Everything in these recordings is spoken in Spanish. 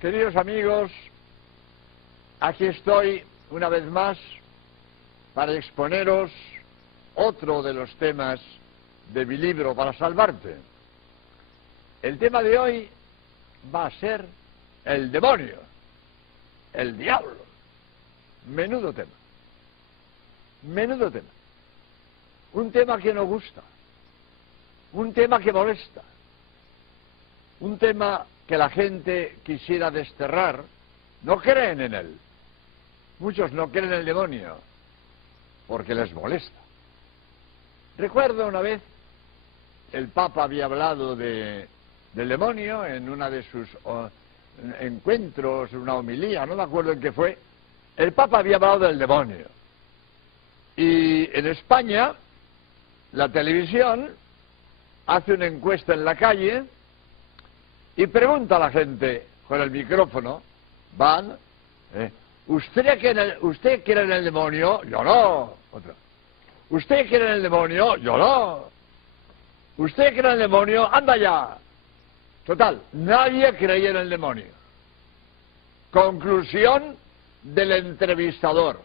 Queridos amigos, aquí estoy una vez más para exponeros otro de los temas de mi libro Para Salvarte. El tema de hoy va a ser el demonio, el diablo. Menudo tema. Menudo tema. Un tema que no gusta. Un tema que molesta. Un tema que la gente quisiera desterrar. No creen en él. Muchos no creen en el demonio porque les molesta. Recuerdo una vez el Papa había hablado del demonio en una de sus encuentros, en una homilía, no me acuerdo en qué fue. El Papa había hablado del demonio. Y en España, la televisión hace una encuesta en la calle y pregunta a la gente con el micrófono, ¿usted cree en el demonio? Yo no. Otra. ¿Usted cree en el demonio? Yo no. ¿Usted cree en el demonio? Anda ya. Total, nadie creía en el demonio. Conclusión del entrevistador.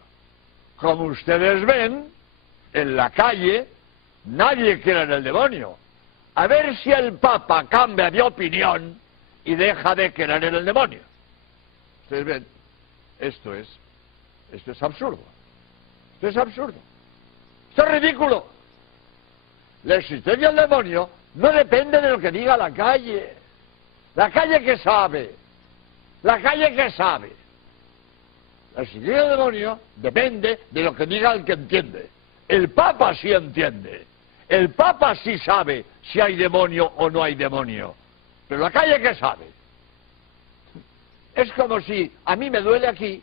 Como ustedes ven, en la calle nadie cree en el demonio. A ver si el Papa cambia de opinión y deja de creer en el demonio. Ustedes ven, esto es absurdo. Esto es absurdo. Esto es ridículo. La existencia del demonio no depende de lo que diga la calle. La calle que sabe. La calle que sabe. La existencia del demonio depende de lo que diga el que entiende. El Papa sí entiende. El Papa sí sabe si hay demonio o no hay demonio. Pero la calle que sabe. Es como si a mí me duele aquí,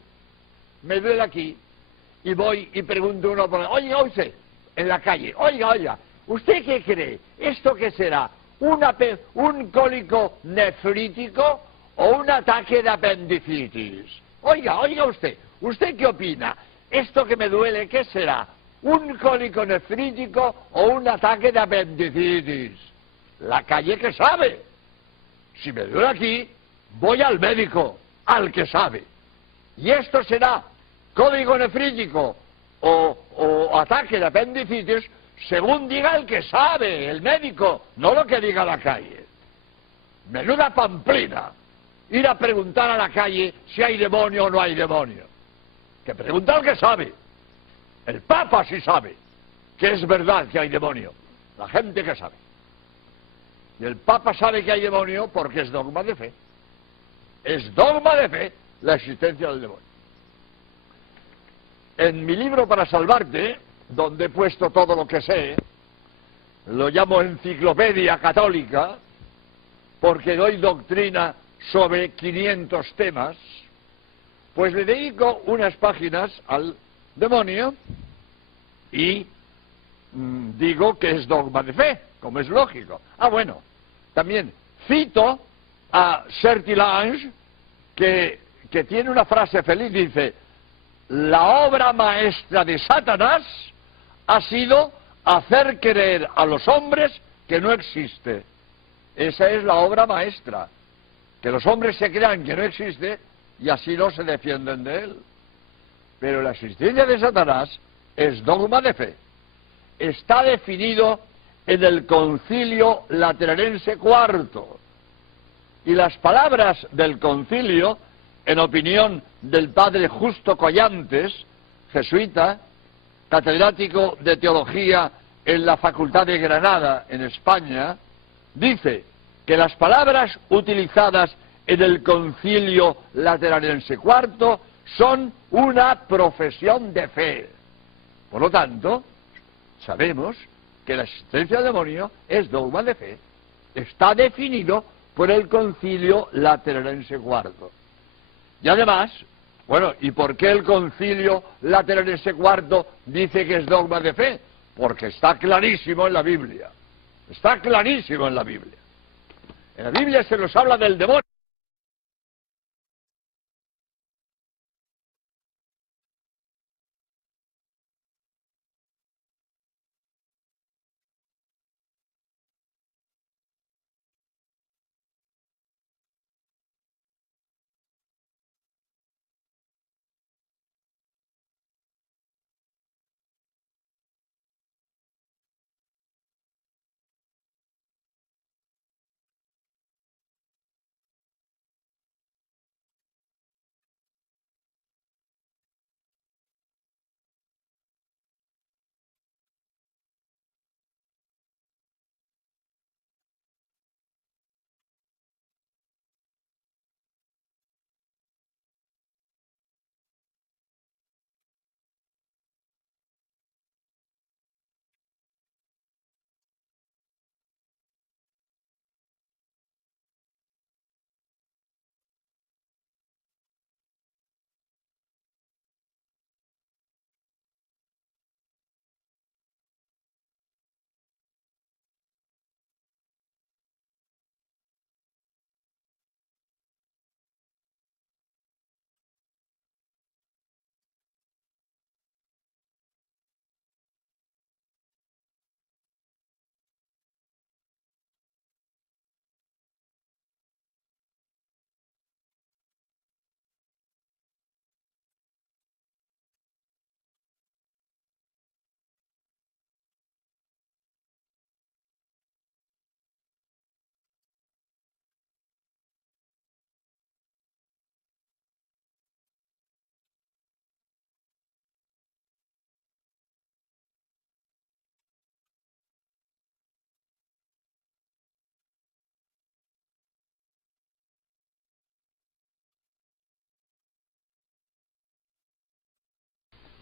y voy y pregunto a uno por ahí, oiga usted, en la calle, oiga, ¿usted qué cree? ¿Esto qué será? ¿Un cólico nefrítico o un ataque de apendicitis? Oiga usted, ¿usted qué opina? ¿Esto que me duele qué será? ¿Un cólico nefrítico o un ataque de apendicitis? La calle que sabe. Si me duele aquí, voy al médico, al que sabe. Y esto será cólico nefrítico o ataque de apendicitis según diga el que sabe, el médico, no lo que diga la calle. Menuda pamplina. Ir a preguntar a la calle si hay demonio o no hay demonio. Que pregunta al que sabe. El Papa sí sabe que es verdad que hay demonio. La gente que sabe. Y el Papa sabe que hay demonio porque es dogma de fe. Es dogma de fe la existencia del demonio. En mi libro Para Salvarte, donde he puesto todo lo que sé, lo llamo enciclopedia católica, porque doy doctrina sobre 500 temas, pues le dedico unas páginas al demonio y digo que es dogma de fe, como es lógico. Bueno, también cito a Sertilange, que tiene una frase feliz, dice: la obra maestra de Satanás ha sido hacer creer a los hombres que no existe. Esa es la obra maestra, que los hombres se crean que no existe y así no se defienden de él. Pero la existencia de Satanás es dogma de fe. Está definido en el Concilio Lateranense IV. Y las palabras del concilio, en opinión del padre Justo Collantes, jesuita, catedrático de teología en la Facultad de Granada, en España, dice que las palabras utilizadas en el Concilio Lateranense IV son una profesión de fe. Por lo tanto, sabemos que la existencia del demonio es dogma de fe. Está definido por el Concilio Lateranense IV. Y además, ¿y por qué el Concilio Lateranense IV dice que es dogma de fe? Porque está clarísimo en la Biblia. Está clarísimo en la Biblia. En la Biblia se nos habla del demonio.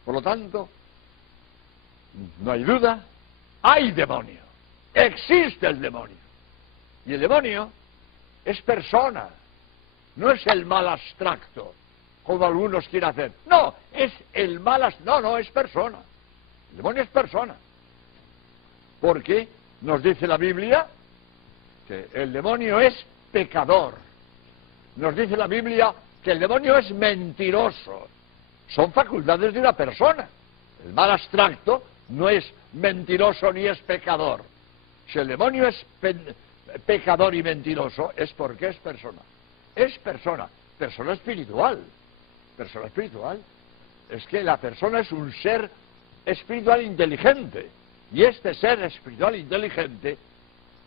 Por lo tanto, no hay duda, hay demonio. Existe el demonio. Y el demonio es persona. No es el mal abstracto, como algunos quieren hacer. No, es el mal abstracto. No, es persona. El demonio es persona. Porque nos dice la Biblia que el demonio es pecador. Nos dice la Biblia que el demonio es mentiroso. Son facultades de una persona. El mal abstracto no es mentiroso ni es pecador. Si el demonio es pecador y mentiroso, es porque es persona. Es persona espiritual. Persona espiritual. Es que la persona es un ser espiritual inteligente. Y este ser espiritual inteligente,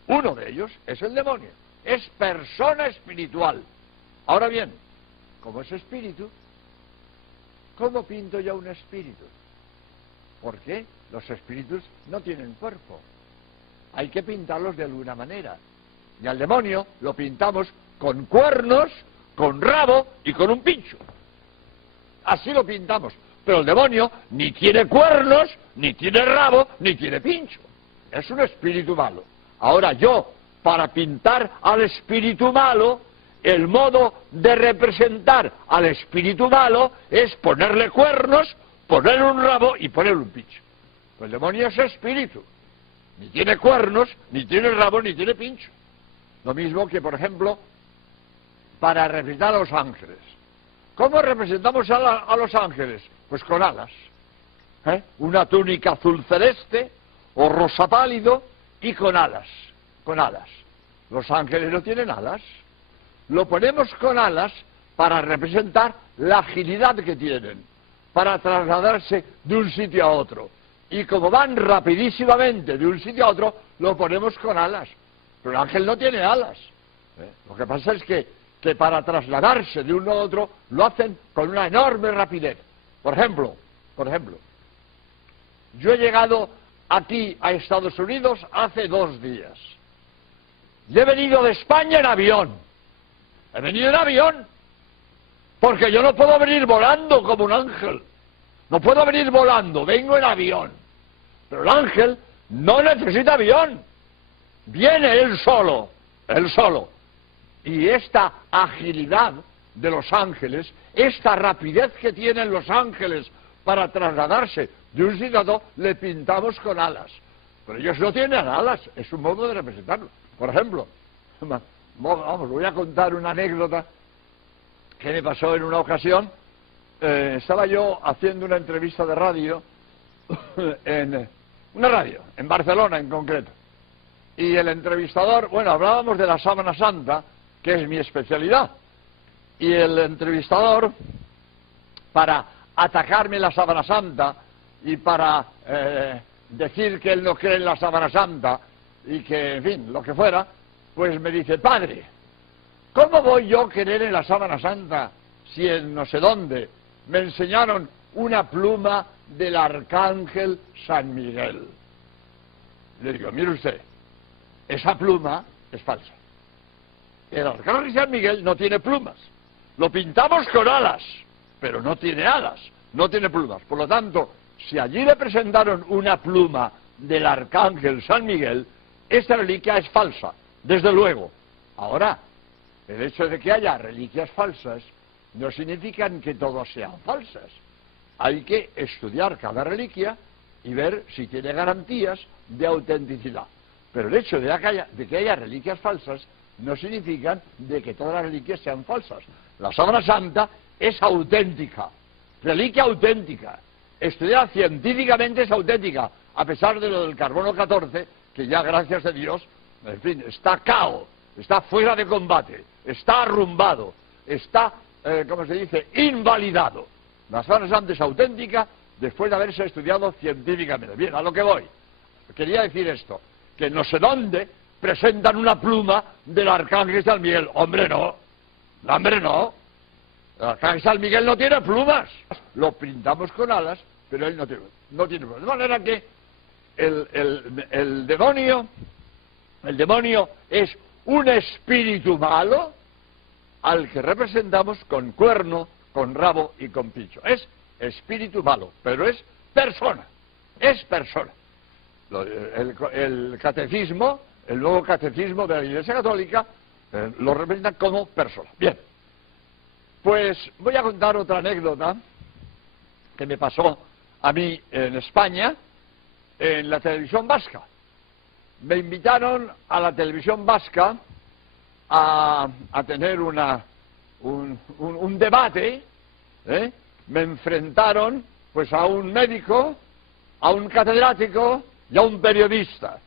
uno de ellos es el demonio. Es persona espiritual. Ahora bien, como es espíritu, ¿cómo pinto yo un espíritu? Porque los espíritus no tienen cuerpo. Hay que pintarlos de alguna manera. Y al demonio lo pintamos con cuernos, con rabo y con un pincho. Así lo pintamos. Pero el demonio ni tiene cuernos, ni tiene rabo, ni tiene pincho. Es un espíritu malo. Ahora yo, para pintar al espíritu malo, el modo de representar al espíritu malo es ponerle cuernos, ponerle un rabo y ponerle un pincho. Pues el demonio es espíritu. Ni tiene cuernos, ni tiene rabo, ni tiene pincho. Lo mismo que, por ejemplo, para representar a los ángeles. ¿Cómo representamos a los ángeles? Pues con alas. Una túnica azul celeste o rosa pálido y con alas. Con alas. Los ángeles no tienen alas. Lo ponemos con alas para representar la agilidad que tienen, para trasladarse de un sitio a otro. Y como van rapidísimamente de un sitio a otro, lo ponemos con alas. Pero el ángel no tiene alas. Lo que pasa es que para trasladarse de uno a otro lo hacen con una enorme rapidez. Por ejemplo, yo he llegado aquí a Estados Unidos hace 2 días. Y he venido de España en avión. He venido en avión. Porque yo no puedo venir volando como un ángel. No puedo venir volando, vengo en avión. Pero el ángel no necesita avión. Viene él solo, él solo. Y esta agilidad de los ángeles, esta rapidez que tienen los ángeles para trasladarse de un sitio a otro, le pintamos con alas. Pero ellos no tienen alas, es un modo de representarlo. Por ejemplo, vamos, voy a contar una anécdota que me pasó en una ocasión. Estaba yo haciendo una entrevista de radio, en una radio, en Barcelona en concreto. Y el entrevistador, bueno, hablábamos de la Sábana Santa, que es mi especialidad. Y el entrevistador, para atacarme la Sábana Santa y para decir que él no cree en la Sábana Santa y que, en fin, lo que fuera, pues me dice: padre, ¿cómo voy yo a creer en la Sábana Santa si en no sé dónde me enseñaron una pluma del arcángel San Miguel? Le digo: mire usted, esa pluma es falsa. El arcángel San Miguel no tiene plumas. Lo pintamos con alas, pero no tiene alas, no tiene plumas. Por lo tanto, si allí le presentaron una pluma del arcángel San Miguel, esta reliquia es falsa, desde luego. Ahora, el hecho de que haya reliquias falsas no significa que todas sean falsas. Hay que estudiar cada reliquia y ver si tiene garantías de autenticidad. Pero el hecho de que haya reliquias falsas no significa de que todas las reliquias sean falsas. La Sábana Santa es auténtica, reliquia auténtica, estudiada científicamente es auténtica, a pesar de lo del carbono 14, que ya, gracias a Dios, en fin, está cao, está fuera de combate, está arrumbado, está, como se dice, invalidado. La Sábana Santa es auténtica después de haberse estudiado científicamente. Bien, a lo que voy. Quería decir esto, que no sé dónde presentan una pluma del arcángel San Miguel. Hombre, no. Hombre, no. El arcángel San Miguel no tiene plumas. Lo pintamos con alas, pero él no tiene plumas. De manera que el demonio es un espíritu malo al que representamos con cuerno, con rabo y con pincho. Es espíritu malo, pero es persona, es persona. El catecismo, el nuevo catecismo de la Iglesia Católica, lo representa como persona. Bien, pues voy a contar otra anécdota que me pasó a mí en España, en la televisión vasca. Me invitaron a la televisión vasca a tener un debate, Me enfrentaron pues a un médico, a un catedrático y a un periodista.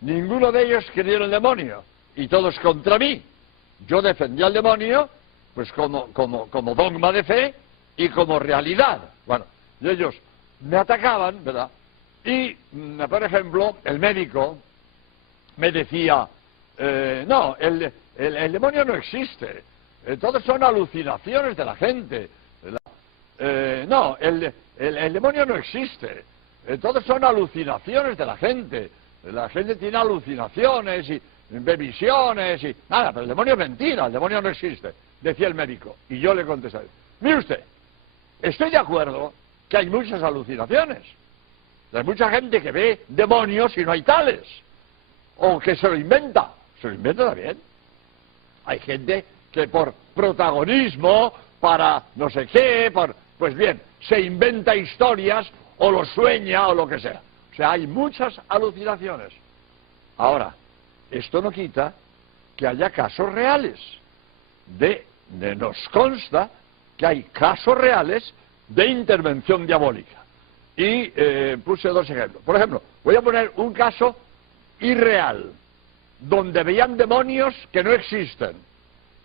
Ninguno de ellos quería el demonio, y todos contra mí. Yo defendía al demonio pues como dogma de fe y como realidad. Bueno, y ellos me atacaban, ¿verdad? Y, por ejemplo, el médico me decía, no, el demonio no existe, todos son alucinaciones de la gente. No, el demonio no existe, todos son alucinaciones de la gente tiene alucinaciones y ve visiones y nada, pero el demonio es mentira, el demonio no existe, decía el médico. Y yo le contesté, mire usted, estoy de acuerdo que hay muchas alucinaciones, hay mucha gente que ve demonios y no hay tales, o que se lo inventa también. Hay gente que por protagonismo, para no sé qué, pues bien, se inventa historias o lo sueña o lo que sea. O sea, hay muchas alucinaciones. Ahora, esto no quita que haya casos reales. Nos consta que hay casos reales de intervención diabólica. Y puse dos ejemplos. Por ejemplo, voy a poner un caso irreal, donde veían demonios que no existen,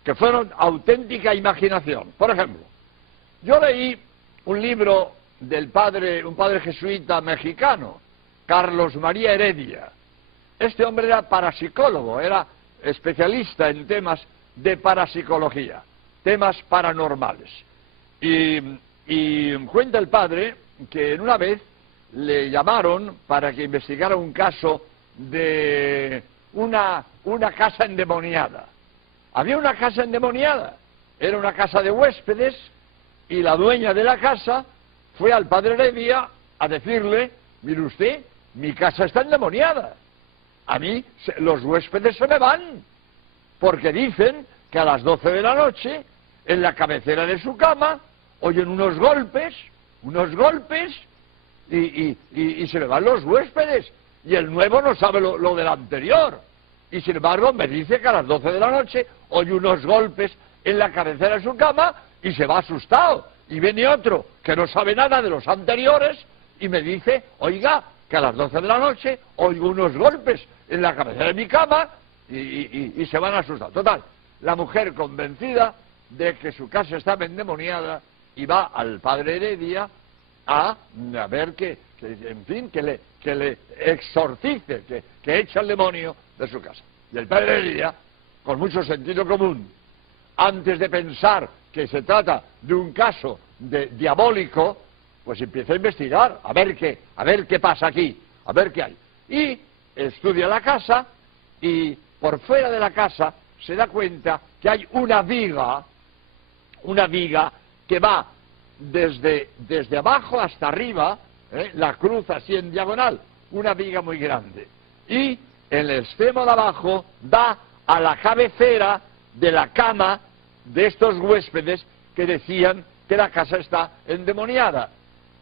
que fueron auténtica imaginación. Por ejemplo, yo leí un libro del un padre jesuita mexicano, Carlos María Heredia. Este hombre era parapsicólogo, era especialista en temas de parapsicología, temas paranormales. Y cuenta el padre que una vez le llamaron para que investigara un caso de una casa endemoniada. Había una casa endemoniada, era una casa de huéspedes, y la dueña de la casa fue al padre Heredia a decirle, mire usted, mi casa está endemoniada, a mí los huéspedes se me van, porque dicen que a las 12 de la noche, en la cabecera de su cama, oyen unos golpes, y se me van los huéspedes, y el nuevo no sabe lo del anterior, y sin embargo me dice que a las 12 de la noche oye unos golpes en la cabecera de su cama y se va asustado, y viene otro que no sabe nada de los anteriores y me dice, oiga, que a las 12 de la noche oigo unos golpes en la cabecera de mi cama y se van asustados. Total, la mujer convencida de que su casa estaba endemoniada y va al padre Heredia a ver que le exorcice, que eche al demonio de su casa. Y el padre Heredia, con mucho sentido común, antes de pensar que se trata de un caso diabólico, pues empieza a investigar, a ver qué pasa aquí, a ver qué hay. Y estudia la casa, y por fuera de la casa se da cuenta que hay una viga que va desde abajo hasta arriba, la cruz así en diagonal, una viga muy grande. Y en el extremo de abajo da a la cabecera de la cama de estos huéspedes que decían que la casa está endemoniada.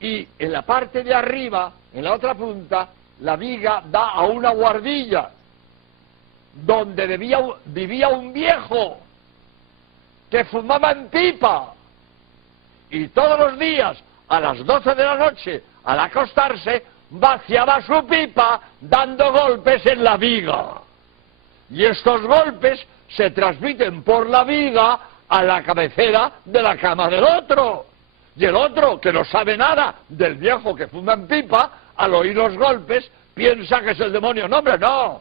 Y en la parte de arriba, en la otra punta, la viga da a una guardilla donde vivía un viejo que fumaba en pipa, y todos los días a las 12 de la noche, al acostarse, vaciaba su pipa dando golpes en la viga, y estos golpes se transmiten por la viga a la cabecera de la cama del otro, y el otro, que no sabe nada del viejo que fuma en pipa, al oír los golpes piensa que es el demonio. No, hombre, no,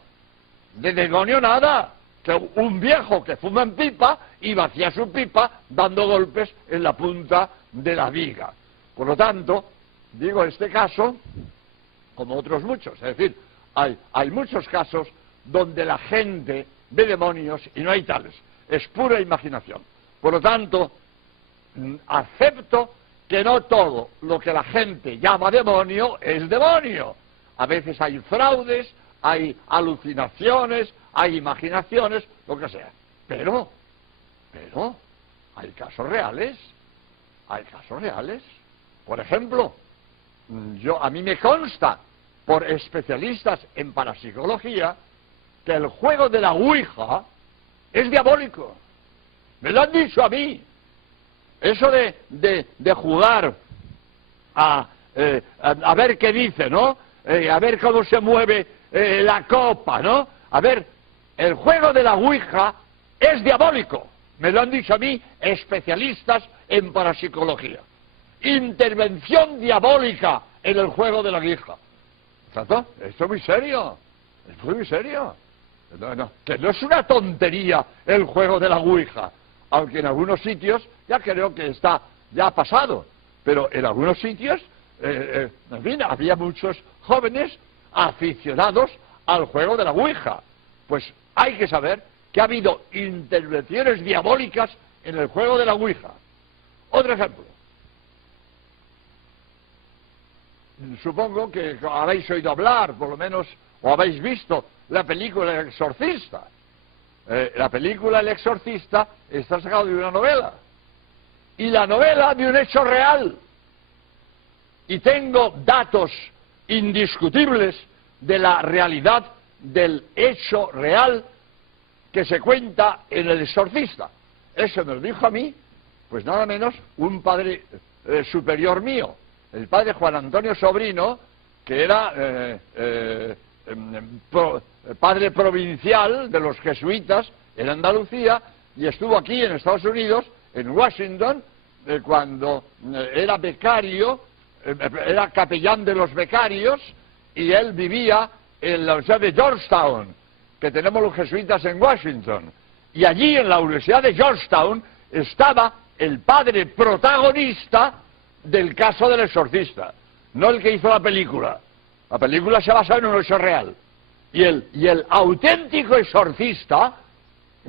de demonio nada, que un viejo que fuma en pipa y vacía su pipa dando golpes en la punta de la viga. Por lo tanto, digo, este caso, como otros muchos, es decir, hay muchos casos donde la gente ve demonios y no hay tales, es pura imaginación. Por lo tanto, acepto que no todo lo que la gente llama demonio es demonio. A veces hay fraudes, hay alucinaciones, hay imaginaciones, lo que sea. Pero, hay casos reales. Hay casos reales. Por ejemplo, a mí me consta, por especialistas en parapsicología, que el juego de la Ouija es diabólico. Me lo han dicho a mí. Eso de jugar a ver qué dice, ¿no? A ver cómo se mueve la copa, ¿no? A ver, el juego de la Ouija es diabólico. Me lo han dicho a mí especialistas en parapsicología. Intervención diabólica en el juego de la Ouija. ¿Trato? Esto es muy serio. Esto es muy serio. Que no es una tontería el juego de la Ouija. Aunque en algunos sitios ya creo que está ya pasado. Pero en algunos sitios, en fin, había muchos jóvenes aficionados al juego de la Ouija. Pues hay que saber que ha habido intervenciones diabólicas en el juego de la Ouija. Otro ejemplo. Supongo que habéis oído hablar, por lo menos, o habéis visto la película El Exorcista. La película El Exorcista está sacada de una novela. Y la novela de un hecho real. Y tengo datos indiscutibles de la realidad del hecho real que se cuenta en El Exorcista. Eso me lo dijo a mí, pues nada menos, un padre superior mío, el padre Juan Antonio Sobrino, que era padre provincial de los jesuitas en Andalucía, y estuvo aquí en Estados Unidos, en Washington, cuando era becario, era capellán de los becarios, y él vivía en la Universidad de Georgetown, que tenemos los jesuitas en Washington. Y allí en la Universidad de Georgetown estaba el padre protagonista del caso del exorcista, no el que hizo la película. La película se basa en un hecho real. Y el auténtico exorcista,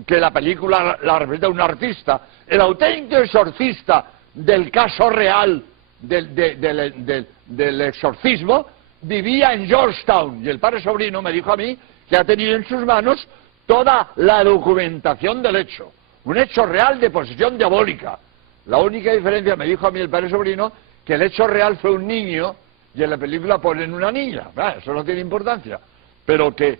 que la película la representa un artista, el auténtico exorcista del caso real del exorcismo, vivía en Georgetown. Y el padre Sobrino me dijo a mí que ha tenido en sus manos toda la documentación del hecho. Un hecho real de posesión diabólica. La única diferencia, me dijo a mí el padre Sobrino, que el hecho real fue un niño y en la película ponen una niña. Eso no tiene importancia. Pero que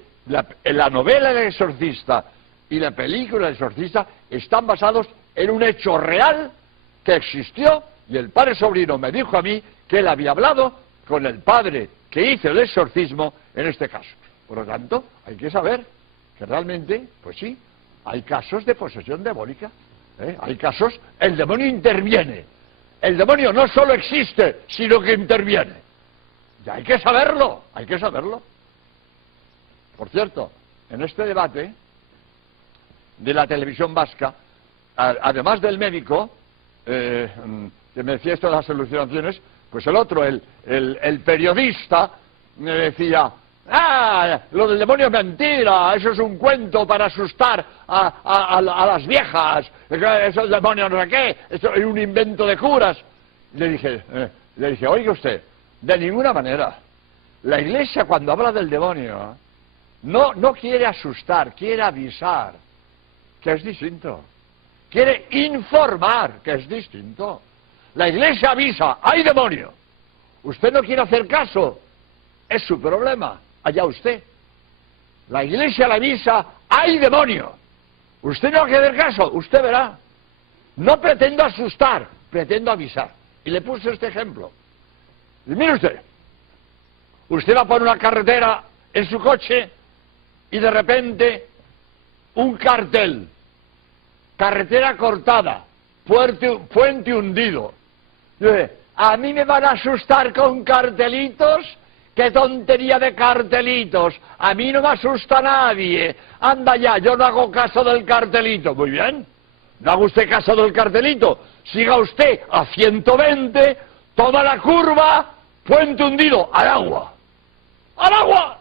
la novela del exorcista y la película del exorcista están basados en un hecho real que existió, y el padre Sobrino me dijo a mí que él había hablado con el padre que hizo el exorcismo en este caso. Por lo tanto, hay que saber que realmente, pues sí, hay casos de posesión diabólica. Hay casos, el demonio interviene. El demonio no solo existe, sino que interviene. Y hay que saberlo, hay que saberlo. Por cierto, en este debate de la televisión vasca, además del médico, que me decía esto de las alucinaciones, pues el otro, el periodista, me decía: lo del demonio es mentira, eso es un cuento para asustar a las viejas, eso es demonio no sé qué, eso es un invento de curas. Le dije, oiga usted, de ninguna manera. La Iglesia, cuando habla del demonio, no quiere asustar, quiere avisar, que es distinto. Quiere informar, que es distinto. La Iglesia avisa, hay demonio. Usted no quiere hacer caso, es su problema, allá usted. La Iglesia le avisa, hay demonio. Usted no quiere hacer caso, usted verá. No pretendo asustar, pretendo avisar. Y le puse este ejemplo. Y mire usted va por una carretera en su coche y de repente un cartel: carretera cortada, puente hundido. Y dice, a mí me van a asustar con cartelitos. ¡Qué tontería de cartelitos! A mí no me asusta nadie. Anda ya, yo no hago caso del cartelito. Muy bien, no haga usted caso del cartelito. Siga usted a 120, toda la curva, puente hundido, al agua. ¡Al agua!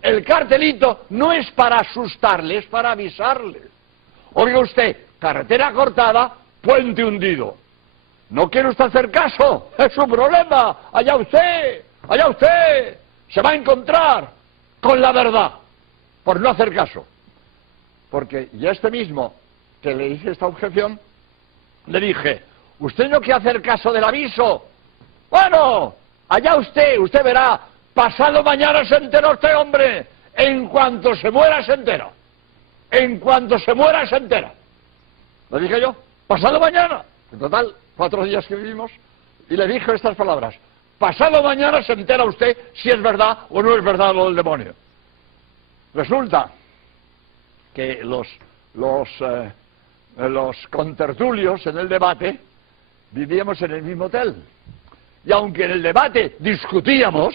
El cartelito no es para asustarle, es para avisarle. Oiga usted, carretera cortada, puente hundido. ¿No quiere usted hacer caso? Es su problema. Allá usted se va a encontrar con la verdad por no hacer caso. Porque ya este mismo que le hice esta objeción, le dije, ¿usted no quiere hacer caso del aviso? Bueno, allá usted verá, pasado mañana se enteró este hombre, en cuanto se muera se entera. En cuanto se muera se entera. Lo dije yo, pasado mañana. En total, 4 días que vivimos, y le dije estas palabras, pasado mañana se entera usted si es verdad o no es verdad lo del demonio. Resulta que los contertulios en el debate vivíamos en el mismo hotel. Y aunque en el debate discutíamos,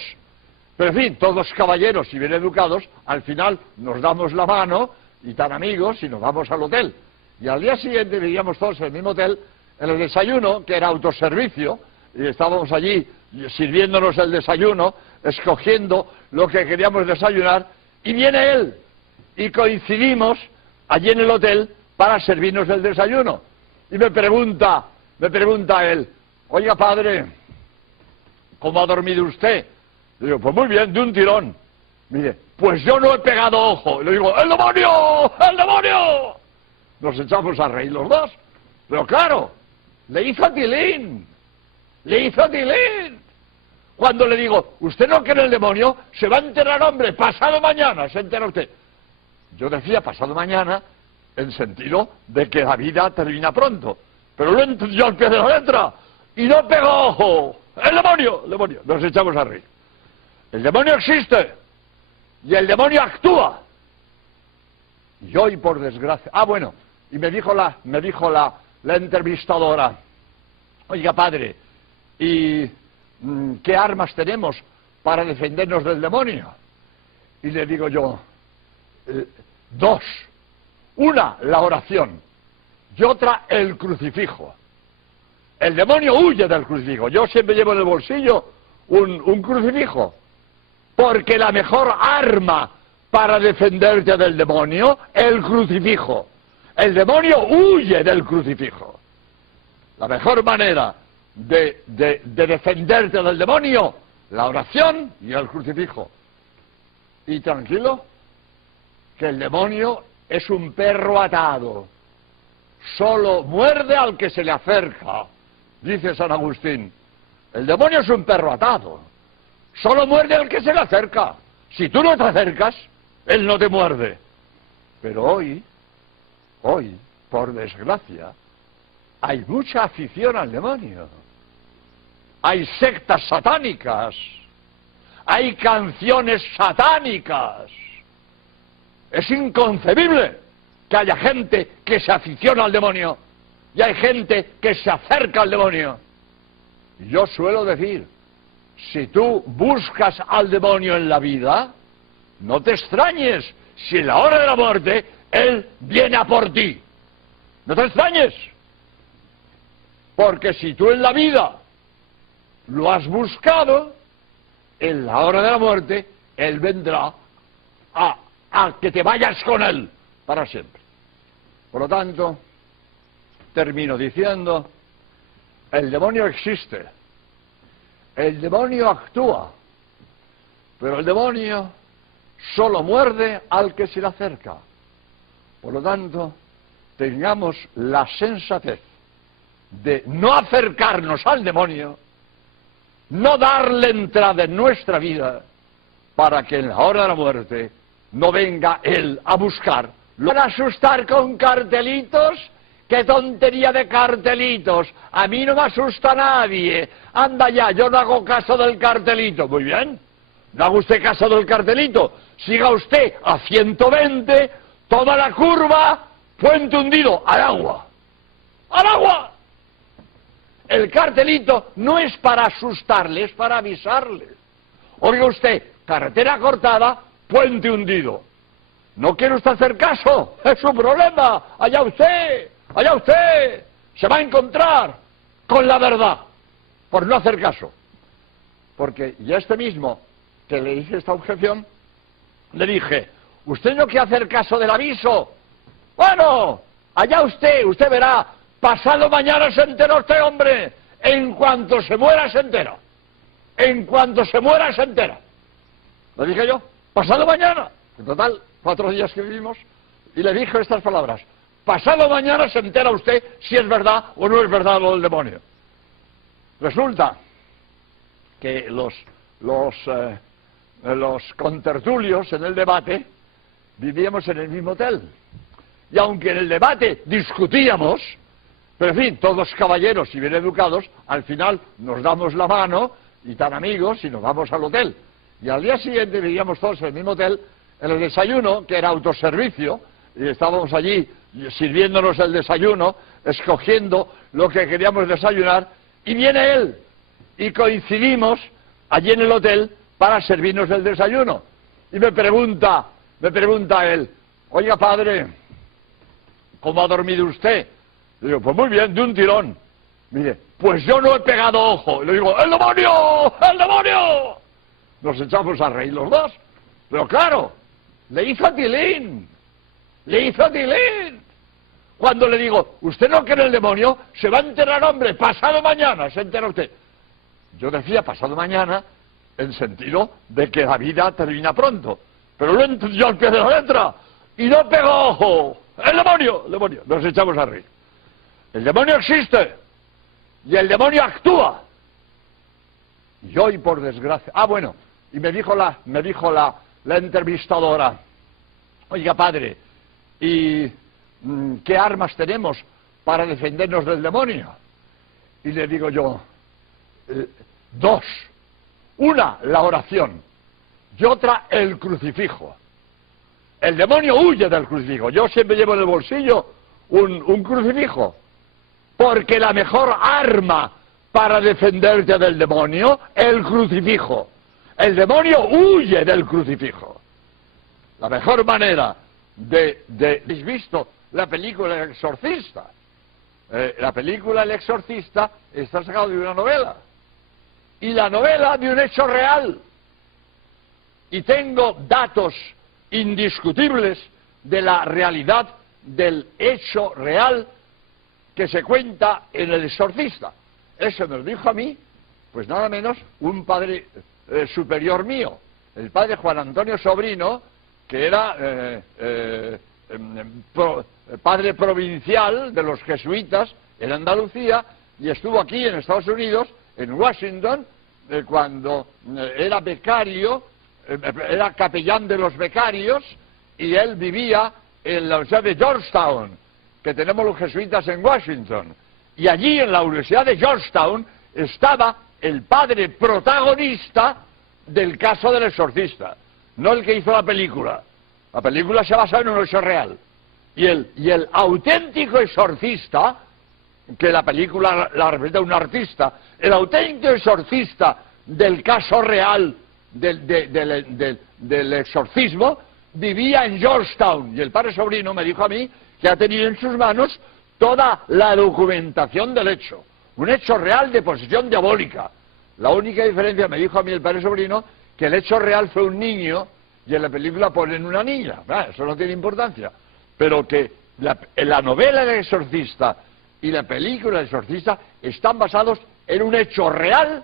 pero en fin, todos caballeros y bien educados, al final nos damos la mano y tan amigos y nos vamos al hotel. Y al día siguiente vivíamos todos en el mismo hotel, en el desayuno, que era autoservicio, y estábamos allí sirviéndonos el desayuno, escogiendo lo que queríamos desayunar, y viene él, y coincidimos allí en el hotel para servirnos el desayuno. Y me pregunta él, oiga padre, ¿cómo ha dormido usted? Le digo, pues muy bien, de un tirón. Mire, pues yo no he pegado ojo. Y le digo, ¡el demonio! ¡El demonio! Nos echamos a reír los dos. Pero claro, le hizo tilín. Cuando le digo, ¿usted no cree en el demonio? Se va a enterar, hombre, pasado mañana se entera usted. Yo decía pasado mañana en sentido de que la vida termina pronto. Pero lo entendió al pie de la letra. Y no pegó ojo. ¡El demonio! Nos echamos a reír. El demonio existe. Y el demonio actúa. Y hoy, por desgracia... bueno, y me dijo la entrevistadora, oiga padre, ¿y qué armas tenemos para defendernos del demonio? Y le digo yo, 2. Una, la oración. Y otra, el crucifijo. El demonio huye del crucifijo. Yo siempre llevo en el bolsillo un crucifijo. Porque la mejor arma para defenderte del demonio, el crucifijo. El demonio huye del crucifijo. La mejor manera de defenderte del demonio, la oración y el crucifijo. Y tranquilo, que el demonio es un perro atado. Solo muerde al que se le acerca, dice San Agustín. El demonio es un perro atado. Solo muerde al que se le acerca. Si tú no te acercas, él no te muerde. Pero hoy, por desgracia, hay mucha afición al demonio. Hay sectas satánicas. Hay canciones satánicas. Es inconcebible que haya gente que se aficiona al demonio y hay gente que se acerca al demonio. Y yo suelo decir, si tú buscas al demonio en la vida, no te extrañes si en la hora de la muerte él viene a por ti. No te extrañes. Porque si tú en la vida lo has buscado, en la hora de la muerte él vendrá a que te vayas con él para siempre. Por lo tanto, termino diciendo, el demonio existe. El demonio actúa, pero el demonio solo muerde al que se le acerca. Por lo tanto, tengamos la sensatez de no acercarnos al demonio, no darle entrada en nuestra vida, para que en la hora de la muerte no venga él a buscar. ¿Lo van a asustar con cartelitos? ¡Qué tontería de cartelitos! A mí no me asusta nadie. Anda ya, yo no hago caso del cartelito. Muy bien, no haga usted caso del cartelito. Siga usted a 120, toma la curva, puente hundido, al agua. ¡Al agua! El cartelito no es para asustarle, es para avisarle. Oiga usted, carretera cortada, puente hundido. ¿No quiere usted hacer caso? Es su problema. Allá usted se va a encontrar con la verdad por no hacer caso. Porque ya este mismo que le hice esta objeción, le dije, ¿usted no quiere hacer caso del aviso? Bueno, allá usted verá, pasado mañana se enteró este hombre, En cuanto se muera, se entera. En cuanto se muera, se entera. Lo dije yo, pasado mañana. En total, 4 días que vivimos, y le dije estas palabras. Pasado mañana se entera usted si es verdad o no es verdad lo del demonio. Resulta que los contertulios en el debate vivíamos en el mismo hotel. Y aunque en el debate discutíamos, pero en fin, todos caballeros y bien educados, al final nos damos la mano y tan amigos y nos vamos al hotel. Y al día siguiente vivíamos todos en el mismo hotel, en el desayuno, que era autoservicio, y estábamos allí sirviéndonos el desayuno, escogiendo lo que queríamos desayunar, y viene él, y coincidimos allí en el hotel para servirnos el desayuno. Y me pregunta él, oiga padre, ¿cómo ha dormido usted? Le digo, pues muy bien, de un tirón. Mire, pues yo no he pegado ojo. Y le digo, ¡el demonio! ¡El demonio! Nos echamos a reír los dos. Pero claro, le hizo tilín. Le hizo tilín. Cuando le digo, ¿usted no cree en el demonio? Se va a enterar, hombre, pasado mañana se entera usted. Yo decía pasado mañana en sentido de que la vida termina pronto. Pero lo entendió al pie de la letra. Y no pegó ojo. ¡El demonio! ¡El demonio! Nos echamos a reír. El demonio existe. Y el demonio actúa. Y hoy, por desgracia... Ah, bueno, y me dijo la entrevistadora, oiga, padre, ¿y qué armas tenemos para defendernos del demonio? Y le digo yo, 2. Una, la oración. Y otra, el crucifijo. El demonio huye del crucifijo. Yo siempre llevo en el bolsillo un crucifijo. Porque la mejor arma para defenderte del demonio, el crucifijo. El demonio huye del crucifijo. La mejor manera ¿Habéis visto la película El Exorcista? La película El Exorcista está sacada de una novela. Y la novela de un hecho real. Y tengo datos indiscutibles de la realidad del hecho real que se cuenta en El Exorcista. Eso me lo dijo a mí, pues nada menos, un padre superior mío, el padre Juan Antonio Sobrino, que era padre provincial de los jesuitas en Andalucía, y estuvo aquí en Estados Unidos, en Washington, cuando era becario, era capellán de los becarios, y él vivía en la Universidad de Georgetown, que tenemos los jesuitas en Washington. Y allí, en la Universidad de Georgetown, estaba el padre protagonista del caso del exorcista, no el que hizo la película. La película se basa en un hecho real. Y el auténtico exorcista, que la película la representa un artista, el auténtico exorcista del caso real del exorcismo, vivía en Georgetown. Y el padre Sobrino me dijo a mí que ha tenido en sus manos toda la documentación del hecho. Un hecho real de posesión diabólica. La única diferencia, me dijo a mí el padre Sobrino, que el hecho real fue un niño y en la película ponen una niña. Eso no tiene importancia. Pero que la novela del exorcista y la película del exorcista están basados en un hecho real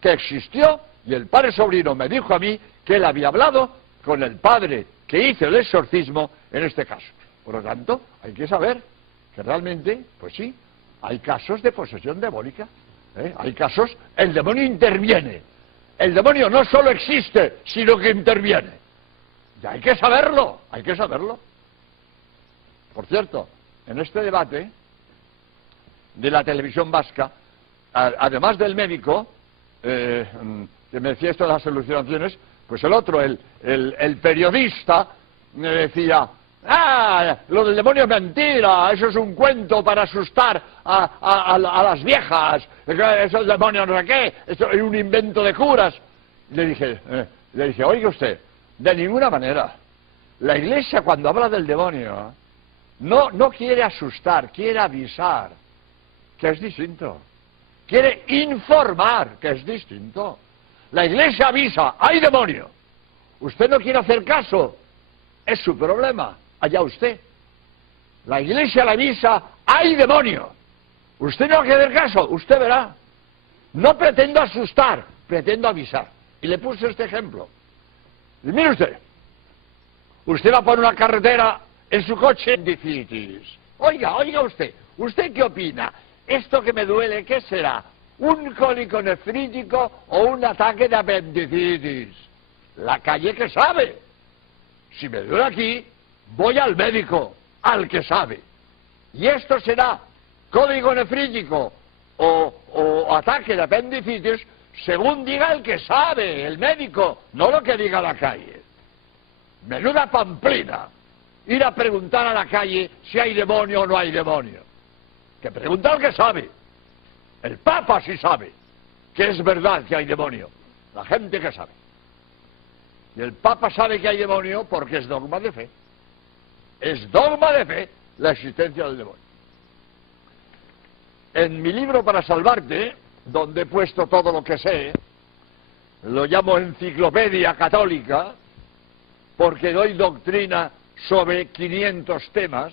que existió, y el padre Sobrino me dijo a mí que él había hablado con el padre que hizo el exorcismo en este caso. Por lo tanto, hay que saber que realmente, pues sí, hay casos de posesión diabólica. Hay casos, el demonio interviene. El demonio no solo existe, sino que interviene. Y hay que saberlo, hay que saberlo. Por cierto, en este debate de la televisión vasca, además del médico, que me decía esto de las alucinaciones, pues el otro, el periodista, me decía, lo del demonio es mentira, eso es un cuento para asustar a las viejas, eso es demonio no sé qué, eso es un invento de curas. Le dije, oiga usted, de ninguna manera. La Iglesia, cuando habla del demonio, no quiere asustar, quiere avisar, que es distinto. Quiere informar, que es distinto. La Iglesia avisa, hay demonio. Usted no quiere hacer caso, es su problema, allá usted. La Iglesia le avisa, hay demonio. Usted no quiere hacer caso, usted verá. No pretendo asustar, pretendo avisar. Y le puse este ejemplo. Y mire usted va por una carretera en su coche, apendicitis. Oiga usted, ¿usted qué opina? ¿Esto que me duele, qué será? ¿Un cólico nefrítico o un ataque de apendicitis? La calle que sabe. Si me duele aquí, voy al médico, al que sabe. Y esto será cólico nefrítico o ataque de apendicitis según diga el que sabe, el médico, no lo que diga la calle. Menuda pamplina ir a preguntar a la calle si hay demonio o no hay demonio. Que pregunta al que sabe. El Papa sí sabe que es verdad que hay demonio. La gente que sabe. Y el Papa sabe que hay demonio porque es dogma de fe. Es dogma de fe la existencia del demonio. En mi libro Para Salvarte, donde he puesto todo lo que sé, lo llamo Enciclopedia Católica, porque doy doctrina sobre 500 temas,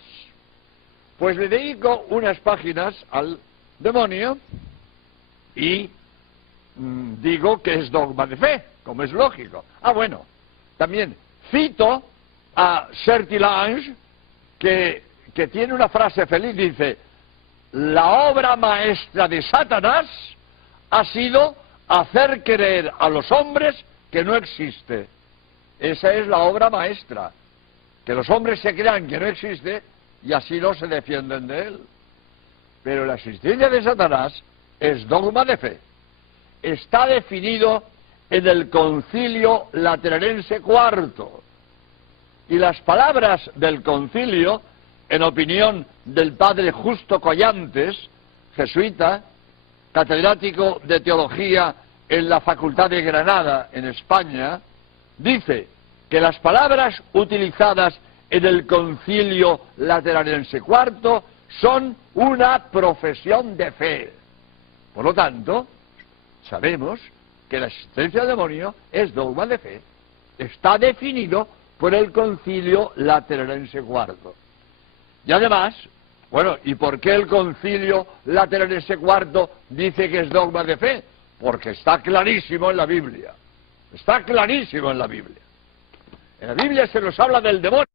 pues le dedico unas páginas al demonio y digo que es dogma de fe, como es lógico. Ah, bueno, también cito a Sertilange, que tiene una frase feliz, dice: la obra maestra de Satanás ha sido hacer creer a los hombres que no existe. Esa es la obra maestra, que los hombres se crean que no existe y así no se defienden de él. Pero la existencia de Satanás es dogma de fe. Está definido en el Concilio Lateranense IV. Y las palabras del concilio, en opinión del padre Justo Collantes, jesuita, catedrático de teología en la Facultad de Granada, en España, dice que las palabras utilizadas en el Concilio Lateranense IV son una profesión de fe. Por lo tanto, sabemos que la existencia del demonio es dogma de fe. Está definido por el Concilio Lateranense IV. Y además, bueno, ¿y por qué el Concilio Lateranense IV dice que es dogma de fe? Porque está clarísimo en la Biblia. Está clarísimo en la Biblia. En la Biblia se nos habla del demonio.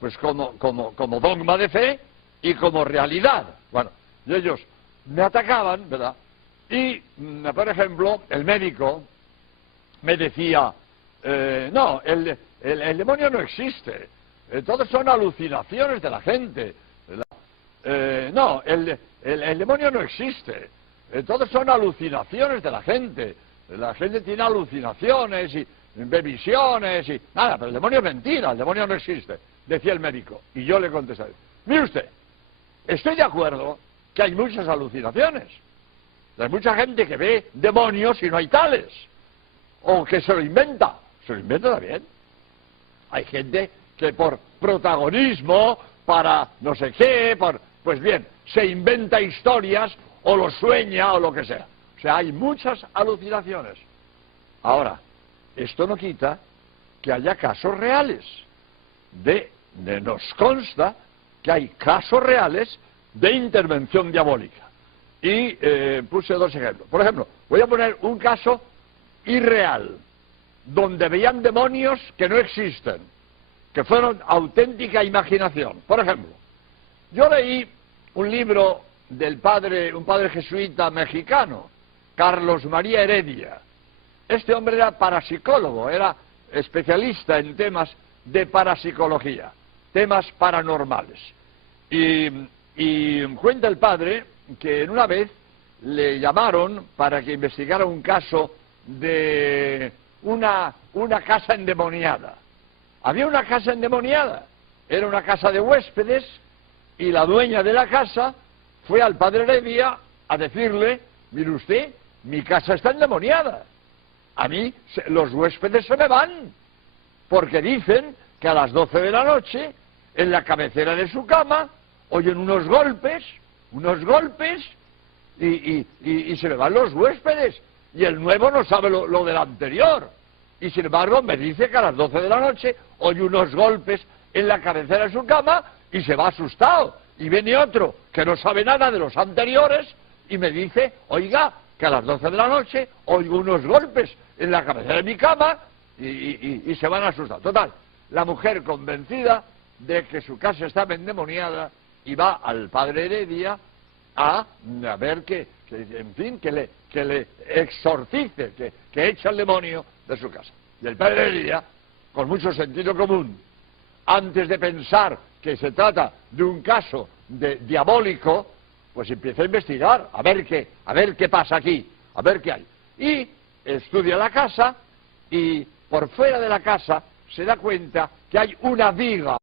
Pues como dogma de fe y como realidad. Bueno, y ellos me atacaban, ¿verdad? Y, por ejemplo, el médico me decía, no, el demonio no existe, todos son alucinaciones de la gente. No, el demonio no existe, todos son alucinaciones de la gente. La gente tiene alucinaciones y ve visiones y nada, pero el demonio es mentira, el demonio no existe, decía el médico. Y yo le contesté: mire usted, estoy de acuerdo que hay muchas alucinaciones. Hay mucha gente que ve demonios y no hay tales, o que se lo inventa también. Hay gente que por protagonismo, para no sé qué, pues bien, se inventa historias o lo sueña o lo que sea. O sea, hay muchas alucinaciones. Ahora, esto no quita que haya casos reales. Nos consta que hay casos reales de intervención diabólica. Y puse dos ejemplos. Por ejemplo, voy a poner un caso irreal, donde veían demonios que no existen, que fueron auténtica imaginación. Por ejemplo, yo leí un libro del un padre jesuita mexicano, Carlos María Heredia. Este hombre era parapsicólogo, era especialista en temas de parapsicología, temas paranormales. Y cuenta el padre que en una vez le llamaron para que investigara un caso de una casa endemoniada. Había una casa endemoniada, era una casa de huéspedes, y la dueña de la casa fue al padre Heredia a decirle, mire usted, mi casa está endemoniada. A mí los huéspedes se me van, porque dicen que a las 12 de la noche, en la cabecera de su cama, oyen unos golpes, y se me van los huéspedes. Y el nuevo no sabe lo del anterior. Y sin embargo me dice que a las 12 de la noche oye unos golpes en la cabecera de su cama y se va asustado. Y viene otro que no sabe nada de los anteriores y me dice, oiga, que a las 12 de la noche oigo unos golpes en la cabecera de mi cama y se van asustados. Total, la mujer convencida de que su casa estaba endemoniada y va al padre Heredia a ver que le exorcice, que eche al demonio de su casa. Y el padre Heredia, con mucho sentido común, antes de pensar que se trata de un caso diabólico, pues empieza a investigar, a ver qué pasa aquí, a ver qué hay. Y estudia la casa y por fuera de la casa se da cuenta que hay una viga.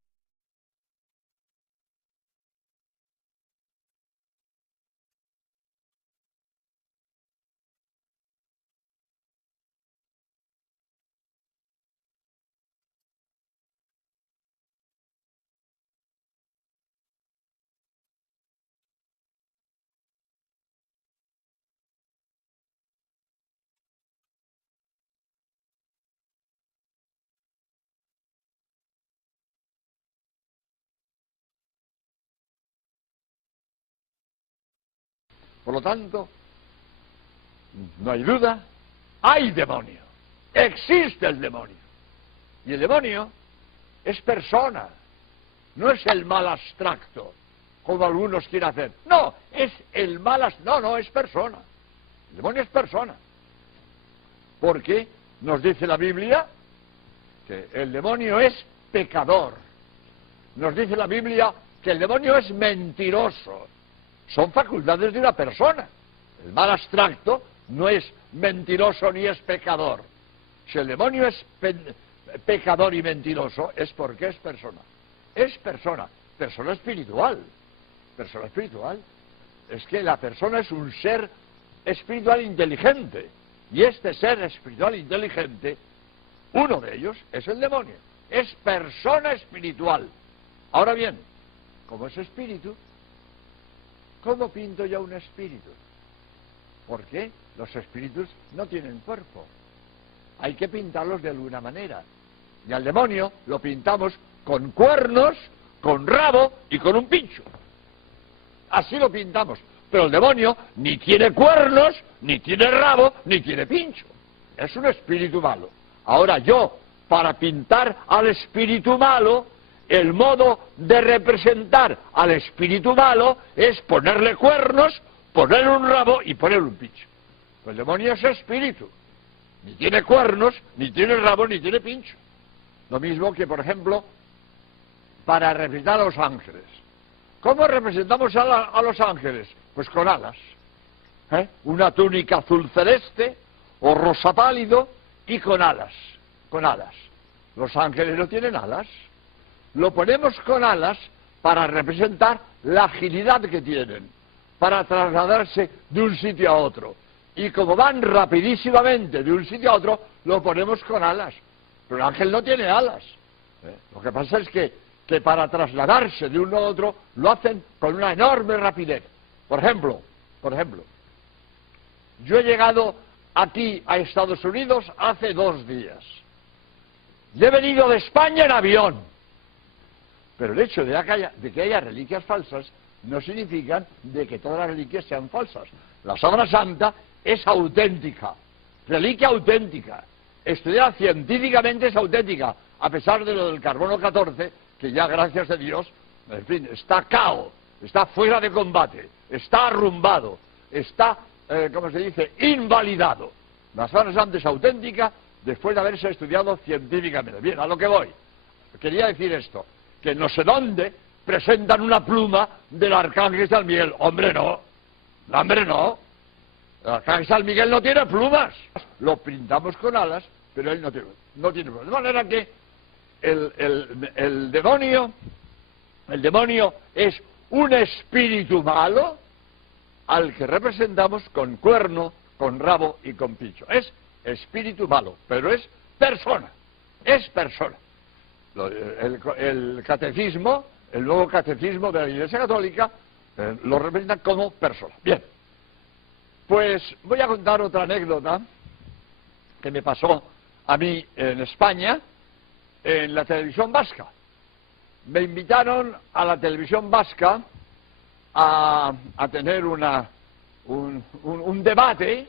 Por lo tanto, no hay duda, hay demonio, existe el demonio. Y el demonio es persona, no es el mal abstracto, como algunos quieren hacer. No, es el mal abstracto, no, es persona. El demonio es persona. Porque nos dice la Biblia que el demonio es pecador. Nos dice la Biblia que el demonio es mentiroso. Son facultades de una persona. El mal abstracto no es mentiroso ni es pecador. Si el demonio es pecador y mentiroso, es porque es persona. Es persona espiritual. Persona espiritual. Es que la persona es un ser espiritual inteligente. Y este ser espiritual inteligente, uno de ellos es el demonio. Es persona espiritual. Ahora bien, como es espíritu, ¿cómo pinto yo un espíritu? Porque los espíritus no tienen cuerpo. Hay que pintarlos de alguna manera. Y al demonio lo pintamos con cuernos, con rabo y con un pincho. Así lo pintamos. Pero el demonio ni tiene cuernos, ni tiene rabo, ni tiene pincho. Es un espíritu malo. Ahora yo, para pintar al espíritu malo, el modo de representar al espíritu malo es ponerle cuernos, ponerle un rabo y ponerle un pincho. Pues el demonio es espíritu. Ni tiene cuernos, ni tiene rabo, ni tiene pincho. Lo mismo que, por ejemplo, para representar a los ángeles. ¿Cómo representamos a los ángeles? Pues con alas. Una túnica azul celeste o rosa pálido y con alas. Con alas. Los ángeles no tienen alas. Lo ponemos con alas para representar la agilidad que tienen, para trasladarse de un sitio a otro. Y como van rapidísimamente de un sitio a otro, lo ponemos con alas. Pero el ángel no tiene alas. Lo que pasa es que para trasladarse de uno a otro lo hacen con una enorme rapidez. Por ejemplo, yo he llegado aquí a Estados Unidos hace 2 días. Y he venido de España en avión. Pero el hecho de que haya reliquias falsas no significa de que todas las reliquias sean falsas. La Sábana Santa es auténtica, reliquia auténtica, estudiada científicamente es auténtica, a pesar de lo del carbono 14, que ya gracias a Dios, en fin, está cao, está fuera de combate, está arrumbado, está, como se dice, invalidado. La Sábana Santa es auténtica después de haberse estudiado científicamente. Bien, a lo que voy. Quería decir esto, que no sé dónde presentan una pluma del arcángel San Miguel. Hombre, no. Hombre, no. El arcángel San Miguel no tiene plumas. Lo pintamos con alas, pero él no tiene plumas. De manera que el demonio es un espíritu malo al que representamos con cuerno, con rabo y con picho. Es espíritu malo, pero es persona. Es persona. El catecismo, el nuevo catecismo de la Iglesia Católica, lo representa como persona. Bien, pues voy a contar otra anécdota que me pasó a mí en España, en la televisión vasca. Me invitaron a la televisión vasca a tener un debate,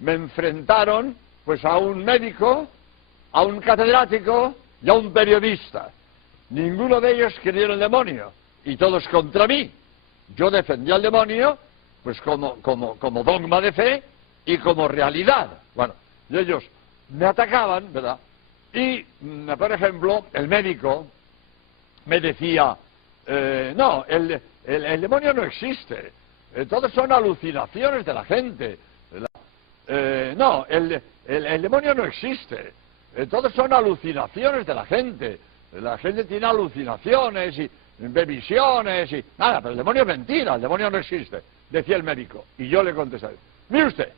Me enfrentaron pues a un médico, a un catedrático y a un periodista. Ninguno de ellos quería el demonio, y todos contra mí. Yo defendía al demonio pues como dogma de fe y como realidad. Bueno, y ellos me atacaban, ¿verdad? Y, por ejemplo, el médico me decía, no, el demonio no existe, todos son alucinaciones de la gente. No, el demonio no existe, todos son alucinaciones de la gente tiene alucinaciones y ve visiones y nada, pero el demonio es mentira, el demonio no existe, decía el médico. Y yo le contesté, mire usted,